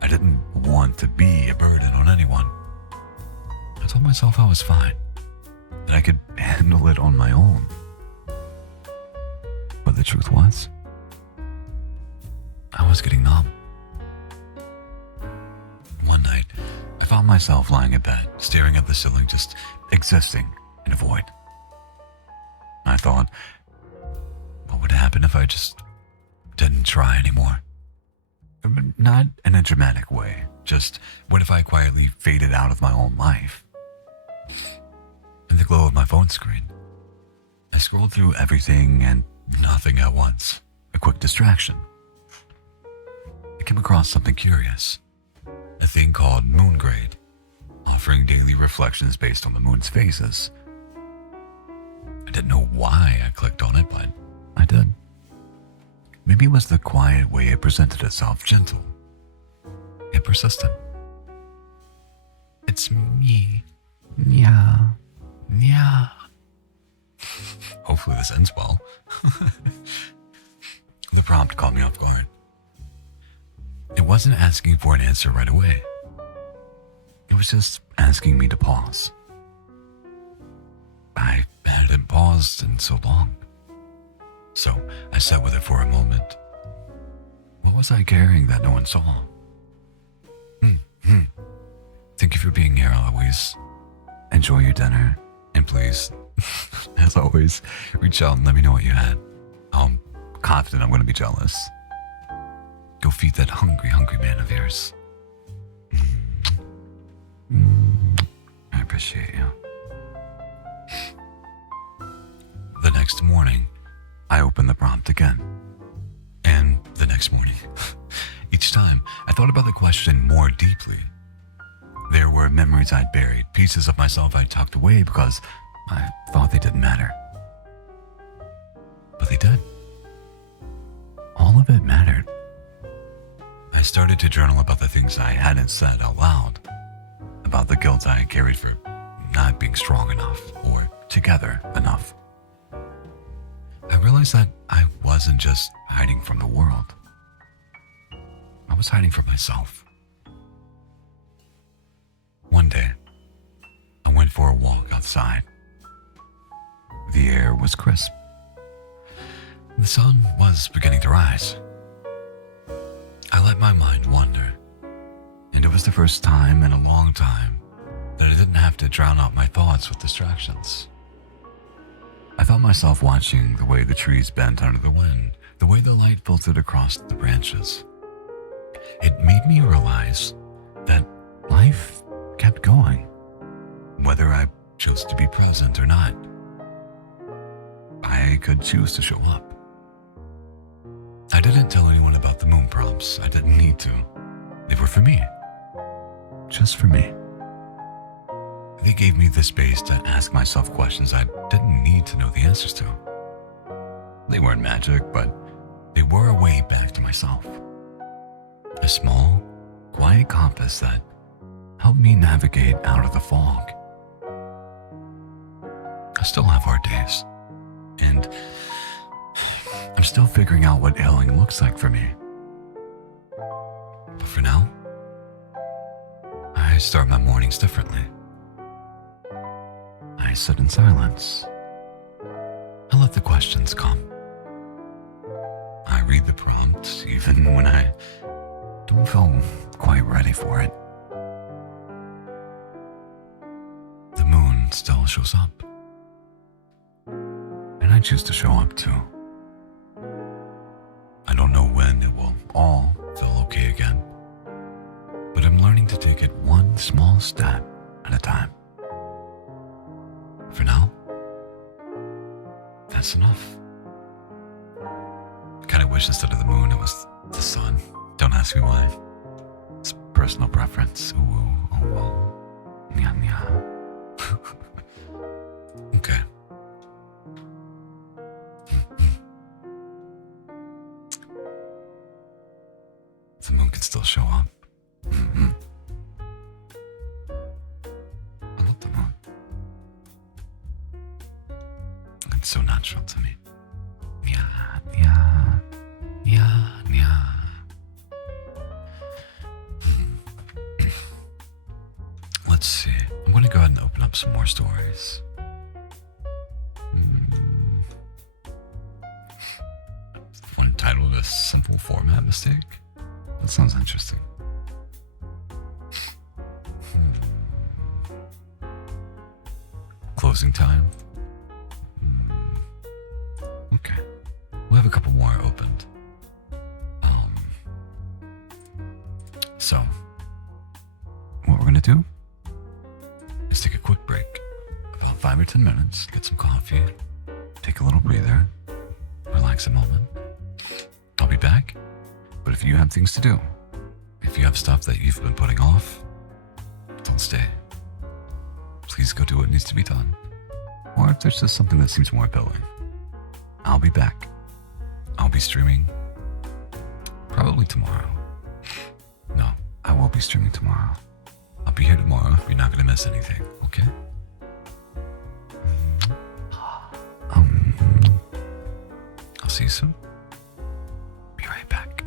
I didn't want to be a burden on anyone. I told myself I was fine, that I could handle it on my own. But the truth was, I was getting numb. One night, I found myself lying in bed, staring at the ceiling, just existing in a void. I thought, what would happen if I just didn't try anymore? Not in a dramatic way, just what if I quietly faded out of my own life? In the glow of my phone screen, I scrolled through everything and nothing at once. A quick distraction. I came across something curious. A thing called Moongrade, offering daily reflections based on the moon's phases. I didn't know why I clicked on it, but I did. Maybe it was the quiet way it presented itself, gentle, yet persistent. It's me. Yeah. Yeah. Hopefully this ends well. The prompt caught me off guard. It wasn't asking for an answer right away. It was just asking me to pause. I hadn't paused in so long. So I sat with it for a moment. What was I carrying that no one saw? Thank you for being here, Eloise. Enjoy your dinner. And please, as always, reach out and let me know what you had. I'm confident I'm going to be jealous. Go feed that hungry, hungry man of yours. I appreciate you. The next morning, I opened the prompt again. And the next morning. Each time, I thought about the question more deeply. There were memories I'd buried, pieces of myself I'd tucked away because I thought they didn't matter. But they did. All of it mattered. I started to journal about the things I hadn't said out loud, about the guilt I carried for not being strong enough or together enough. I realized that I wasn't just hiding from the world. I was hiding from myself. One day, I went for a walk outside. The air was crisp. The sun was beginning to rise. I let my mind wander, and it was the first time in a long time that I didn't have to drown out my thoughts with distractions. I felt myself watching the way the trees bent under the wind, the way the light filtered across the branches. It made me realize that life kept going, whether I chose to be present or not. I could choose to show up. I didn't tell anyone about the moon prompts. I didn't need to. They were for me. Just for me. They gave me the space to ask myself questions I didn't need to know the answers to. They weren't magic, but they were a way back to myself. A small, quiet compass that helped me navigate out of the fog. I still have hard days, and I'm still figuring out what healing looks like for me. But for now, I start my mornings differently. I sit in silence. I let the questions come. I read the prompts even when I don't feel quite ready for it. The moon still shows up. And I choose to show up too. I don't know when it will all feel okay again, but I'm learning to take it one small step at a time. For now, that's enough. I kind of wish instead of the moon it was the sun. Don't ask me why. It's personal preference. Ooh, oh well. Nya nya. Okay. The moon can still show up. I love the moon. It's so natural to me. Nya, nya, nya, nya. Let's see. I'm going to go ahead and open up some more stories. One titled A Simple Format Mistake. That sounds interesting. Closing time. Okay. We'll have a couple more opened. So, what we're going to do is take a quick break, about 5 or 10 minutes, get some coffee, take a little breather, relax a moment. I'll be back. But if you have things to do, if you have stuff that you've been putting off, don't stay. Please go do what needs to be done. Or if there's just something that seems more appealing, I'll be back. I'll be streaming probably tomorrow. No, I will be streaming tomorrow. I'll be here tomorrow. You're not going to miss anything, okay? I'll see you soon. Be right back.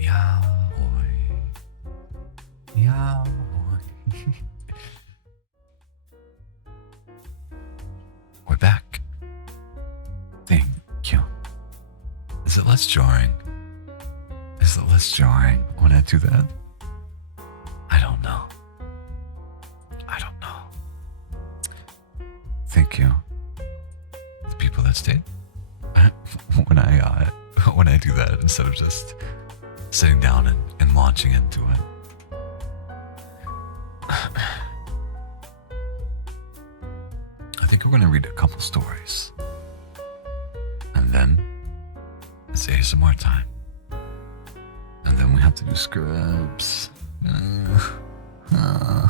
Yeah, boy. Yeah, boy. We're back. Thank you. Is it less jarring? Is it less jarring when I do that? I don't know. I don't know. Thank you. The people that stayed. When I do that instead of just sitting down and launching into it. I think we're going to read a couple stories. And then it's ASMR time. And then we have to do scripts. I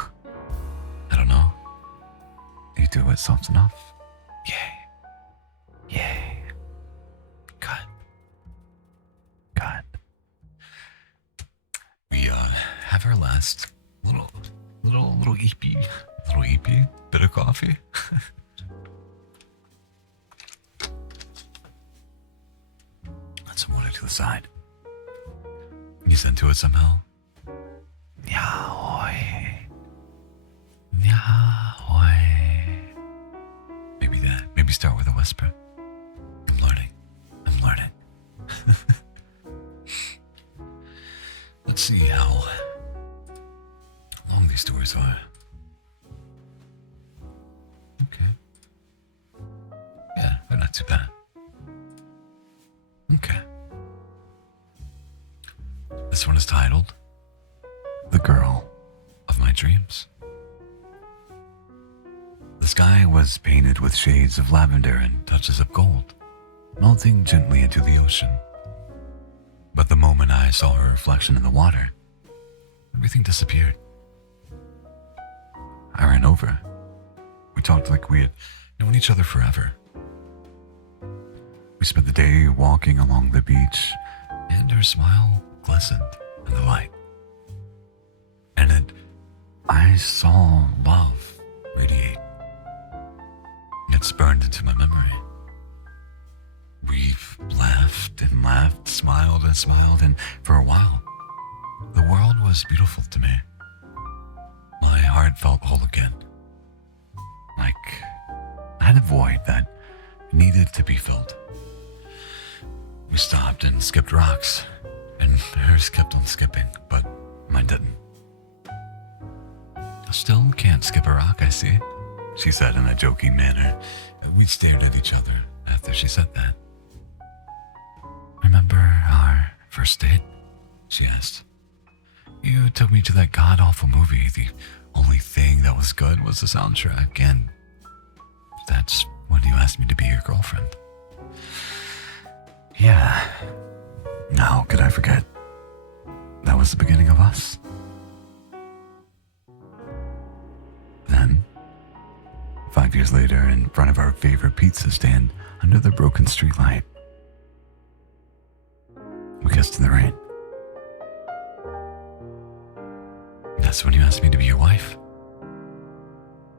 don't know. You do it soft enough? Yay. Yay. Good. Good. We have our last little EP bit of coffee. That's someone to the side. He's into it somehow. Yahoy. Yahoy. Maybe that. Maybe start with a whisper. I'm learning. Let's see how long these stories are. Okay. Yeah, they're not too bad. Okay. This one is titled The Girl of My Dreams. The sky was painted with shades of lavender and touches of gold, melting gently into the ocean. But the moment I saw her reflection in the water, everything disappeared. I ran over. We talked like we had known each other forever. We spent the day walking along the beach, and her smile glistened in the light. And I saw love radiate. It's burned into my memory. We've laughed and laughed, smiled and smiled, and for a while, the world was beautiful to me. My heart felt whole again. Like I had a void that needed to be filled. We stopped and skipped rocks, and hers kept on skipping, but mine didn't. I still can't skip a rock, I see, she said in a joking manner. We stared at each other after she said that. Remember our first date? She asked. You took me to that god-awful movie. The only thing that was good was the soundtrack, and that's when you asked me to be your girlfriend. Yeah. How could I forget? That was the beginning of us. Then, 5 years later, in front of our favorite pizza stand under the broken streetlight, we kissed in the rain. That's when you asked me to be your wife.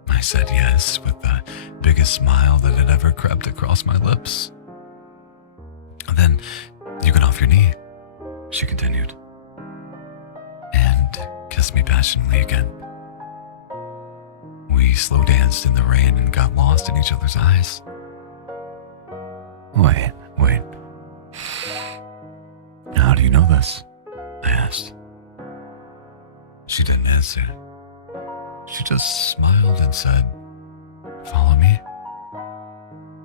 I said yes with the biggest smile that had ever crept across my lips. And then you got off your knee, she continued, and kissed me passionately again. We slow danced in the rain and got lost in each other's eyes. Wait. How do you know this? I asked. She didn't answer. She just smiled and said, "Follow me,"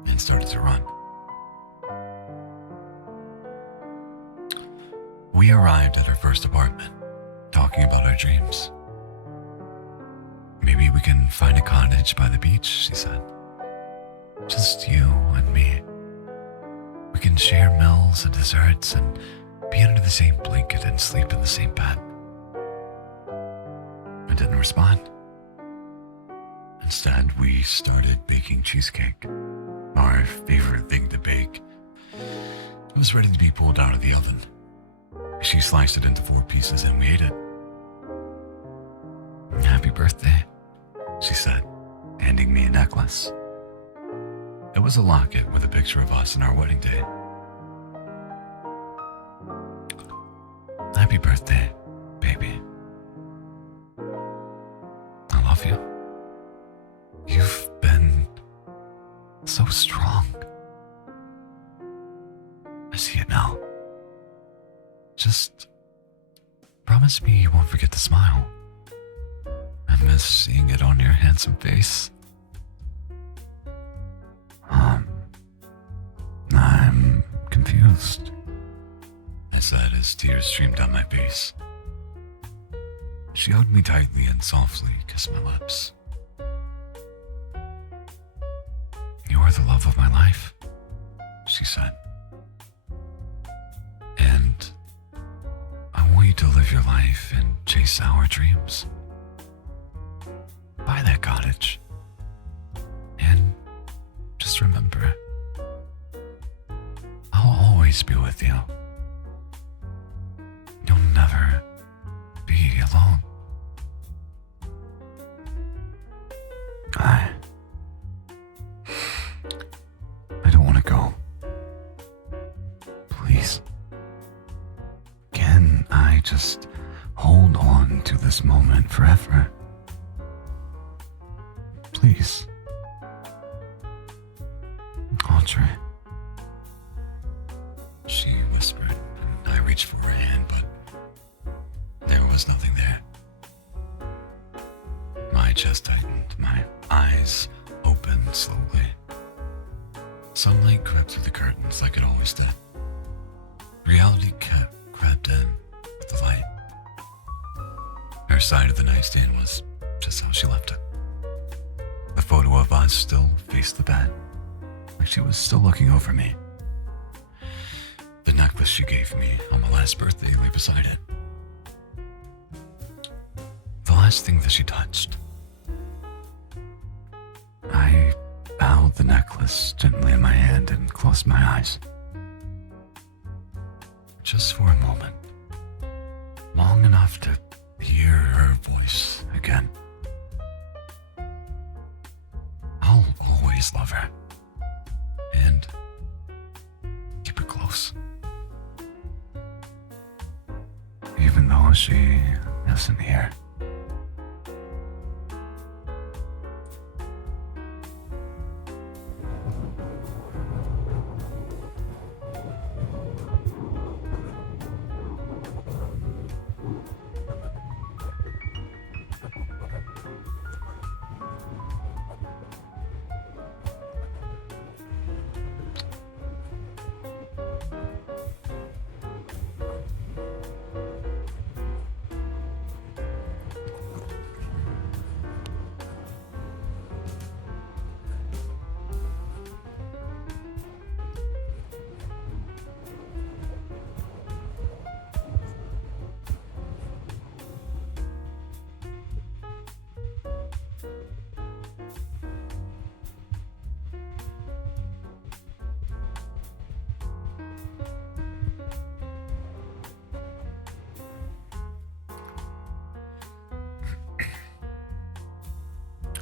and started to run. We arrived at our first apartment, talking about our dreams. Maybe we can find a cottage by the beach, she said. Just you and me. We can share meals and desserts and be under the same blanket and sleep in the same bed. I didn't respond. Instead, we started baking cheesecake, our favorite thing to bake. It was ready to be pulled out of the oven. She sliced it into 4 pieces and we ate it. "Happy birthday," she said, handing me a necklace. It was a locket with a picture of us in our wedding day. "Happy birthday, baby. I love you. You've been so strong. I see it now. Just promise me you won't forget to smile. I miss seeing it on your handsome face." I'm confused. I said as tears streamed down my face. She hugged me tightly and softly kissed my lips. "You are the love of my life," she said. "And I want you to live your life and chase our dreams. Buy that cottage. And just remember, I'll always be with you. You'll never be alone." I don't want to go. Please. Can I just hold on to this moment forever? Please. I'll try. She whispered, and I reached for her hand, but there was nothing there. My chest tightened, my eyes opened slowly. Sunlight crept through the curtains like it always did. Reality crept in with the light. Her side of the nightstand was just how she left it. The photo of us still faced the bed, like she was still looking over me. The necklace she gave me on my last birthday lay beside it. The last thing that she touched. I held the necklace gently in my hand and closed my eyes. Just for a moment. Long enough to hear her voice again. I'll always love her. And keep her close. Even though she isn't here.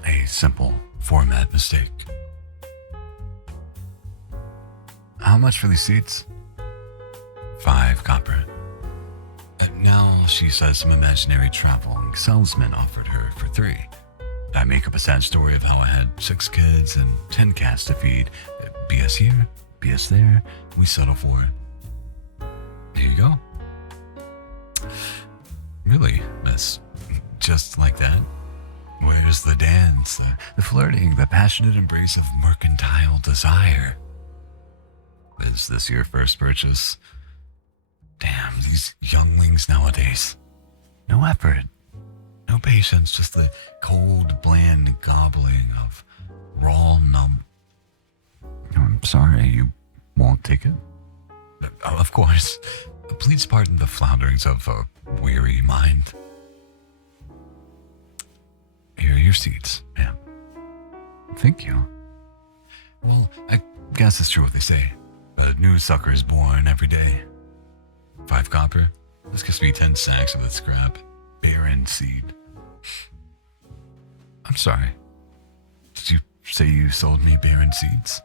A simple format mistake. How much for these seats? 5 copper. Now she says some imaginary traveling salesman offered her for 3. I make up a sad story of how I had 6 kids and 10 cats to feed. BS here, BS there. We settle for it. Here you go. Really, miss? Just like that? Where's the dance, the flirting, the passionate embrace of mercantile desire? Is this your first purchase? Damn, these younglings nowadays. No effort, no patience, just the cold, bland gobbling of raw I'm sorry, you won't take it? Of course. Please pardon the flounderings of a weary mind. Here are your seats, ma'am. Thank you. Well, I guess it's true what they say. A new sucker is born every day. 5 copper? This gives me 10 sacks of that scrap. Barren seed. I'm sorry. Did you say you sold me barren seeds?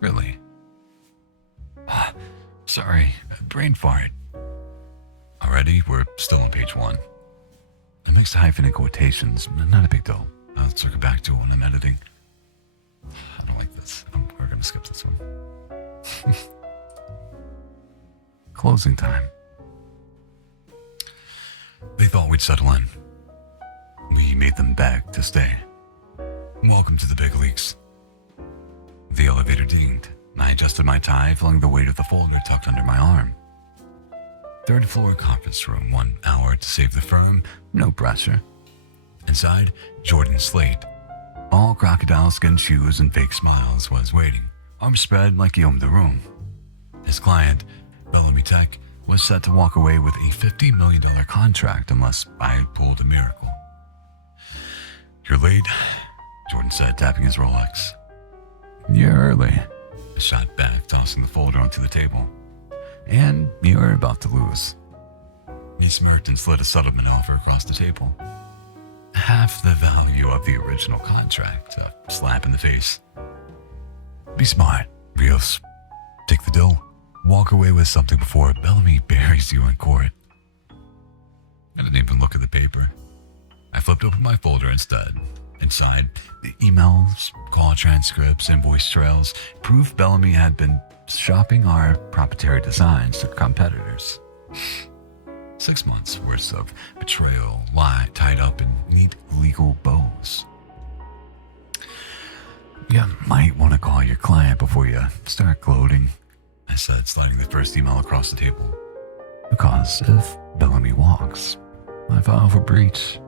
Really? Sorry, brain fart. Already, we're still on page 1. I mixed hyphen and quotations, not a big deal. I'll circle back to it when I'm editing. I don't like this. We're gonna skip this one. Closing time. They thought we'd settle in. We made them beg to stay. Welcome to the big leagues. The elevator dinged. I adjusted my tie, feeling the weight of the folder tucked under my arm. 3rd floor conference room, 1 hour to save the firm, no pressure. Inside, Jordan Slate, all crocodile skin shoes and fake smiles, was waiting, arms spread like he owned the room. His client, Bellamy Tech, was set to walk away with a $50 million contract unless I pulled a miracle. You're late, Jordan said, tapping his Rolex. You're early, I shot back, tossing the folder onto the table. And you're about to lose. He smirked and slid a settlement offer across the table. Half the value of the original contract, a slap in the face. Be smart, Rios. Take the deal. Walk away with something before Bellamy buries you in court. I didn't even look at the paper. I flipped open my folder instead. Inside, the emails, call transcripts, invoice trails, proof Bellamy had been shopping our proprietary designs to competitors. 6 months worth of betrayal, lie tied up in neat legal bows. You might want to call your client before you start gloating, I said, sliding the first email across the table. Because if Bellamy walks, I file for breach.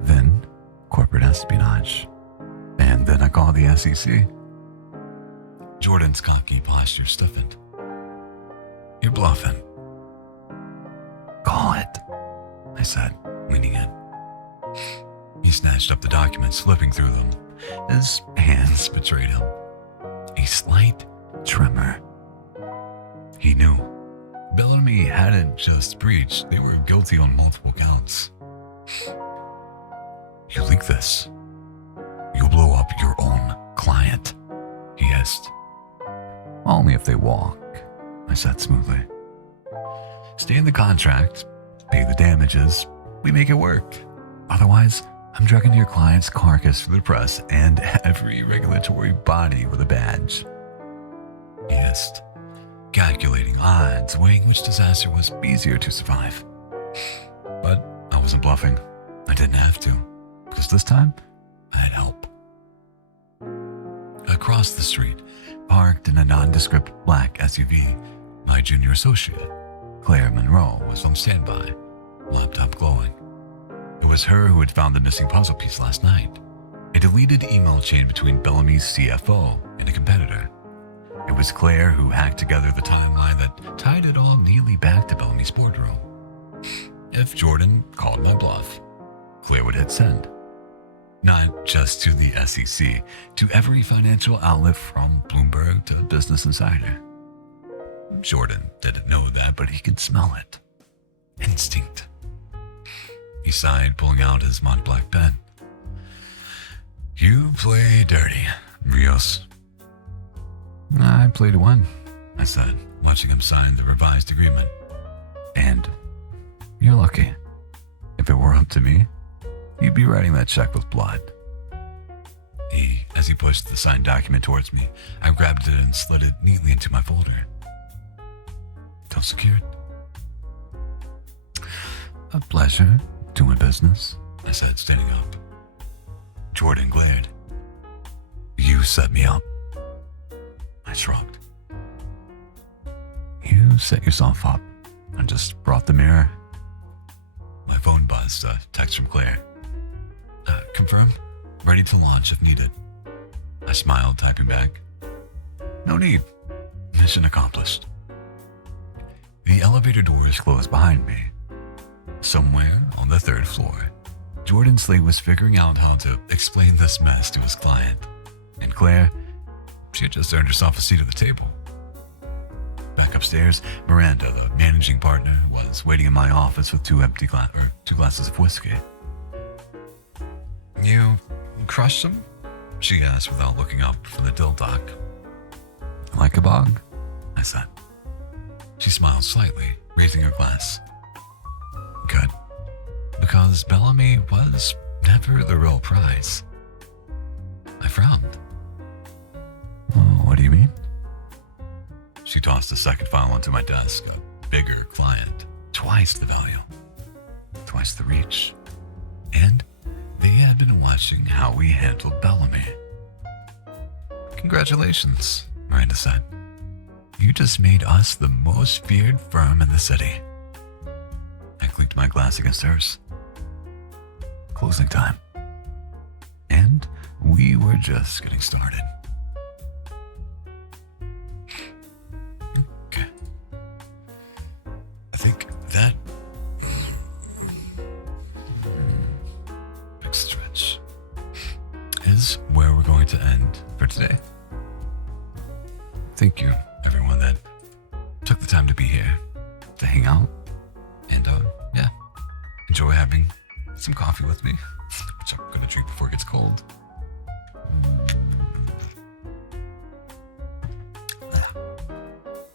Then corporate espionage. And then I call the SEC. Jordan's cocky posture stiffened. You're bluffing. Call it, I said, leaning in. He snatched up the documents, flipping through them. His hands betrayed him. A slight tremor. He knew. Bellamy hadn't just breached, they were guilty on multiple counts. You leak this, you'll blow up your own client, he hissed. Only if they walk, I said smoothly. Stay in the contract, pay the damages, we make it work. Otherwise, I'm dragging your client's carcass through the press and every regulatory body with a badge. He hissed, calculating odds, weighing which disaster was easier to survive. But I wasn't bluffing. I didn't have to, because this time, I had help. Across the street, parked in a nondescript black SUV, my junior associate, Claire Monroe, was on standby, laptop glowing. It was her who had found the missing puzzle piece last night, a deleted email chain between Bellamy's CFO and a competitor. It was Claire who hacked together the timeline that tied it all neatly back to Bellamy's boardroom. If Jordan called my bluff, Claire would hit send. Not just to the SEC, to every financial outlet from Bloomberg to Business Insider. Jordan didn't know that, but he could smell it. Instinct. He sighed, pulling out his Mont Black pen. You play dirty, Rios. I play to win, I said, watching him sign the revised agreement. And you're lucky. If it were up to me, you'd be writing that check with blood. As he pushed the signed document towards me, I grabbed it and slid it neatly into my folder. Still secured. A pleasure doing business, I said, standing up. Jordan glared. You set me up. I shrugged. You set yourself up. I just brought the mirror. My phone buzzed, a text from Claire. Confirm? Ready to launch if needed. I smiled, typing back. No need. Mission accomplished. The elevator doors closed behind me. Somewhere on the 3rd floor, Jordan Slade was figuring out how to explain this mess to his client. And Claire, she had just earned herself a seat at the table. Back upstairs, Miranda, the managing partner, was waiting in my office with two glasses of whiskey. You crushed them? She asked without looking up from the dill dock. Like a bug, I said. She smiled slightly, raising her glass. Good. Because Bellamy was never the real prize. I frowned. What do you mean? She tossed a second file onto my desk, a bigger client, twice the value, twice the reach. And they had been watching how we handled Bellamy. Congratulations, Miranda said. You just made us the most feared firm in the city. I clinked my glass against hers. Closing time. And we were just getting started. Okay. I think that big stretch is where we're going to end for today. Thank you, everyone that took the time to be here, to hang out, and yeah, enjoy having some coffee with me, which I'm gonna drink before it gets cold.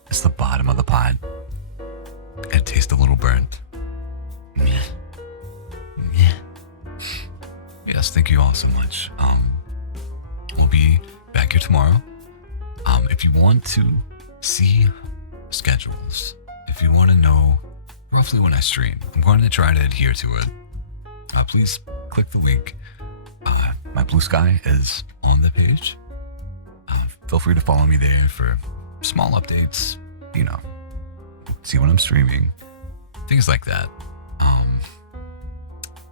It's the bottom of the pot. It tastes a little burnt. Yes, thank you all so much. We'll be back here tomorrow. If you want to see schedules, if you want to know roughly when I stream, I'm going to try to adhere to it. Please click the link. My Blue Sky is on the page. Feel free to follow me there for small updates, you know, see when I'm streaming, things like that.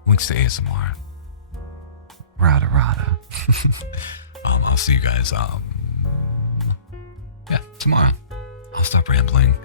Links to ASMR. Rada. I'll see you guys, yeah, tomorrow. I'll stop rambling.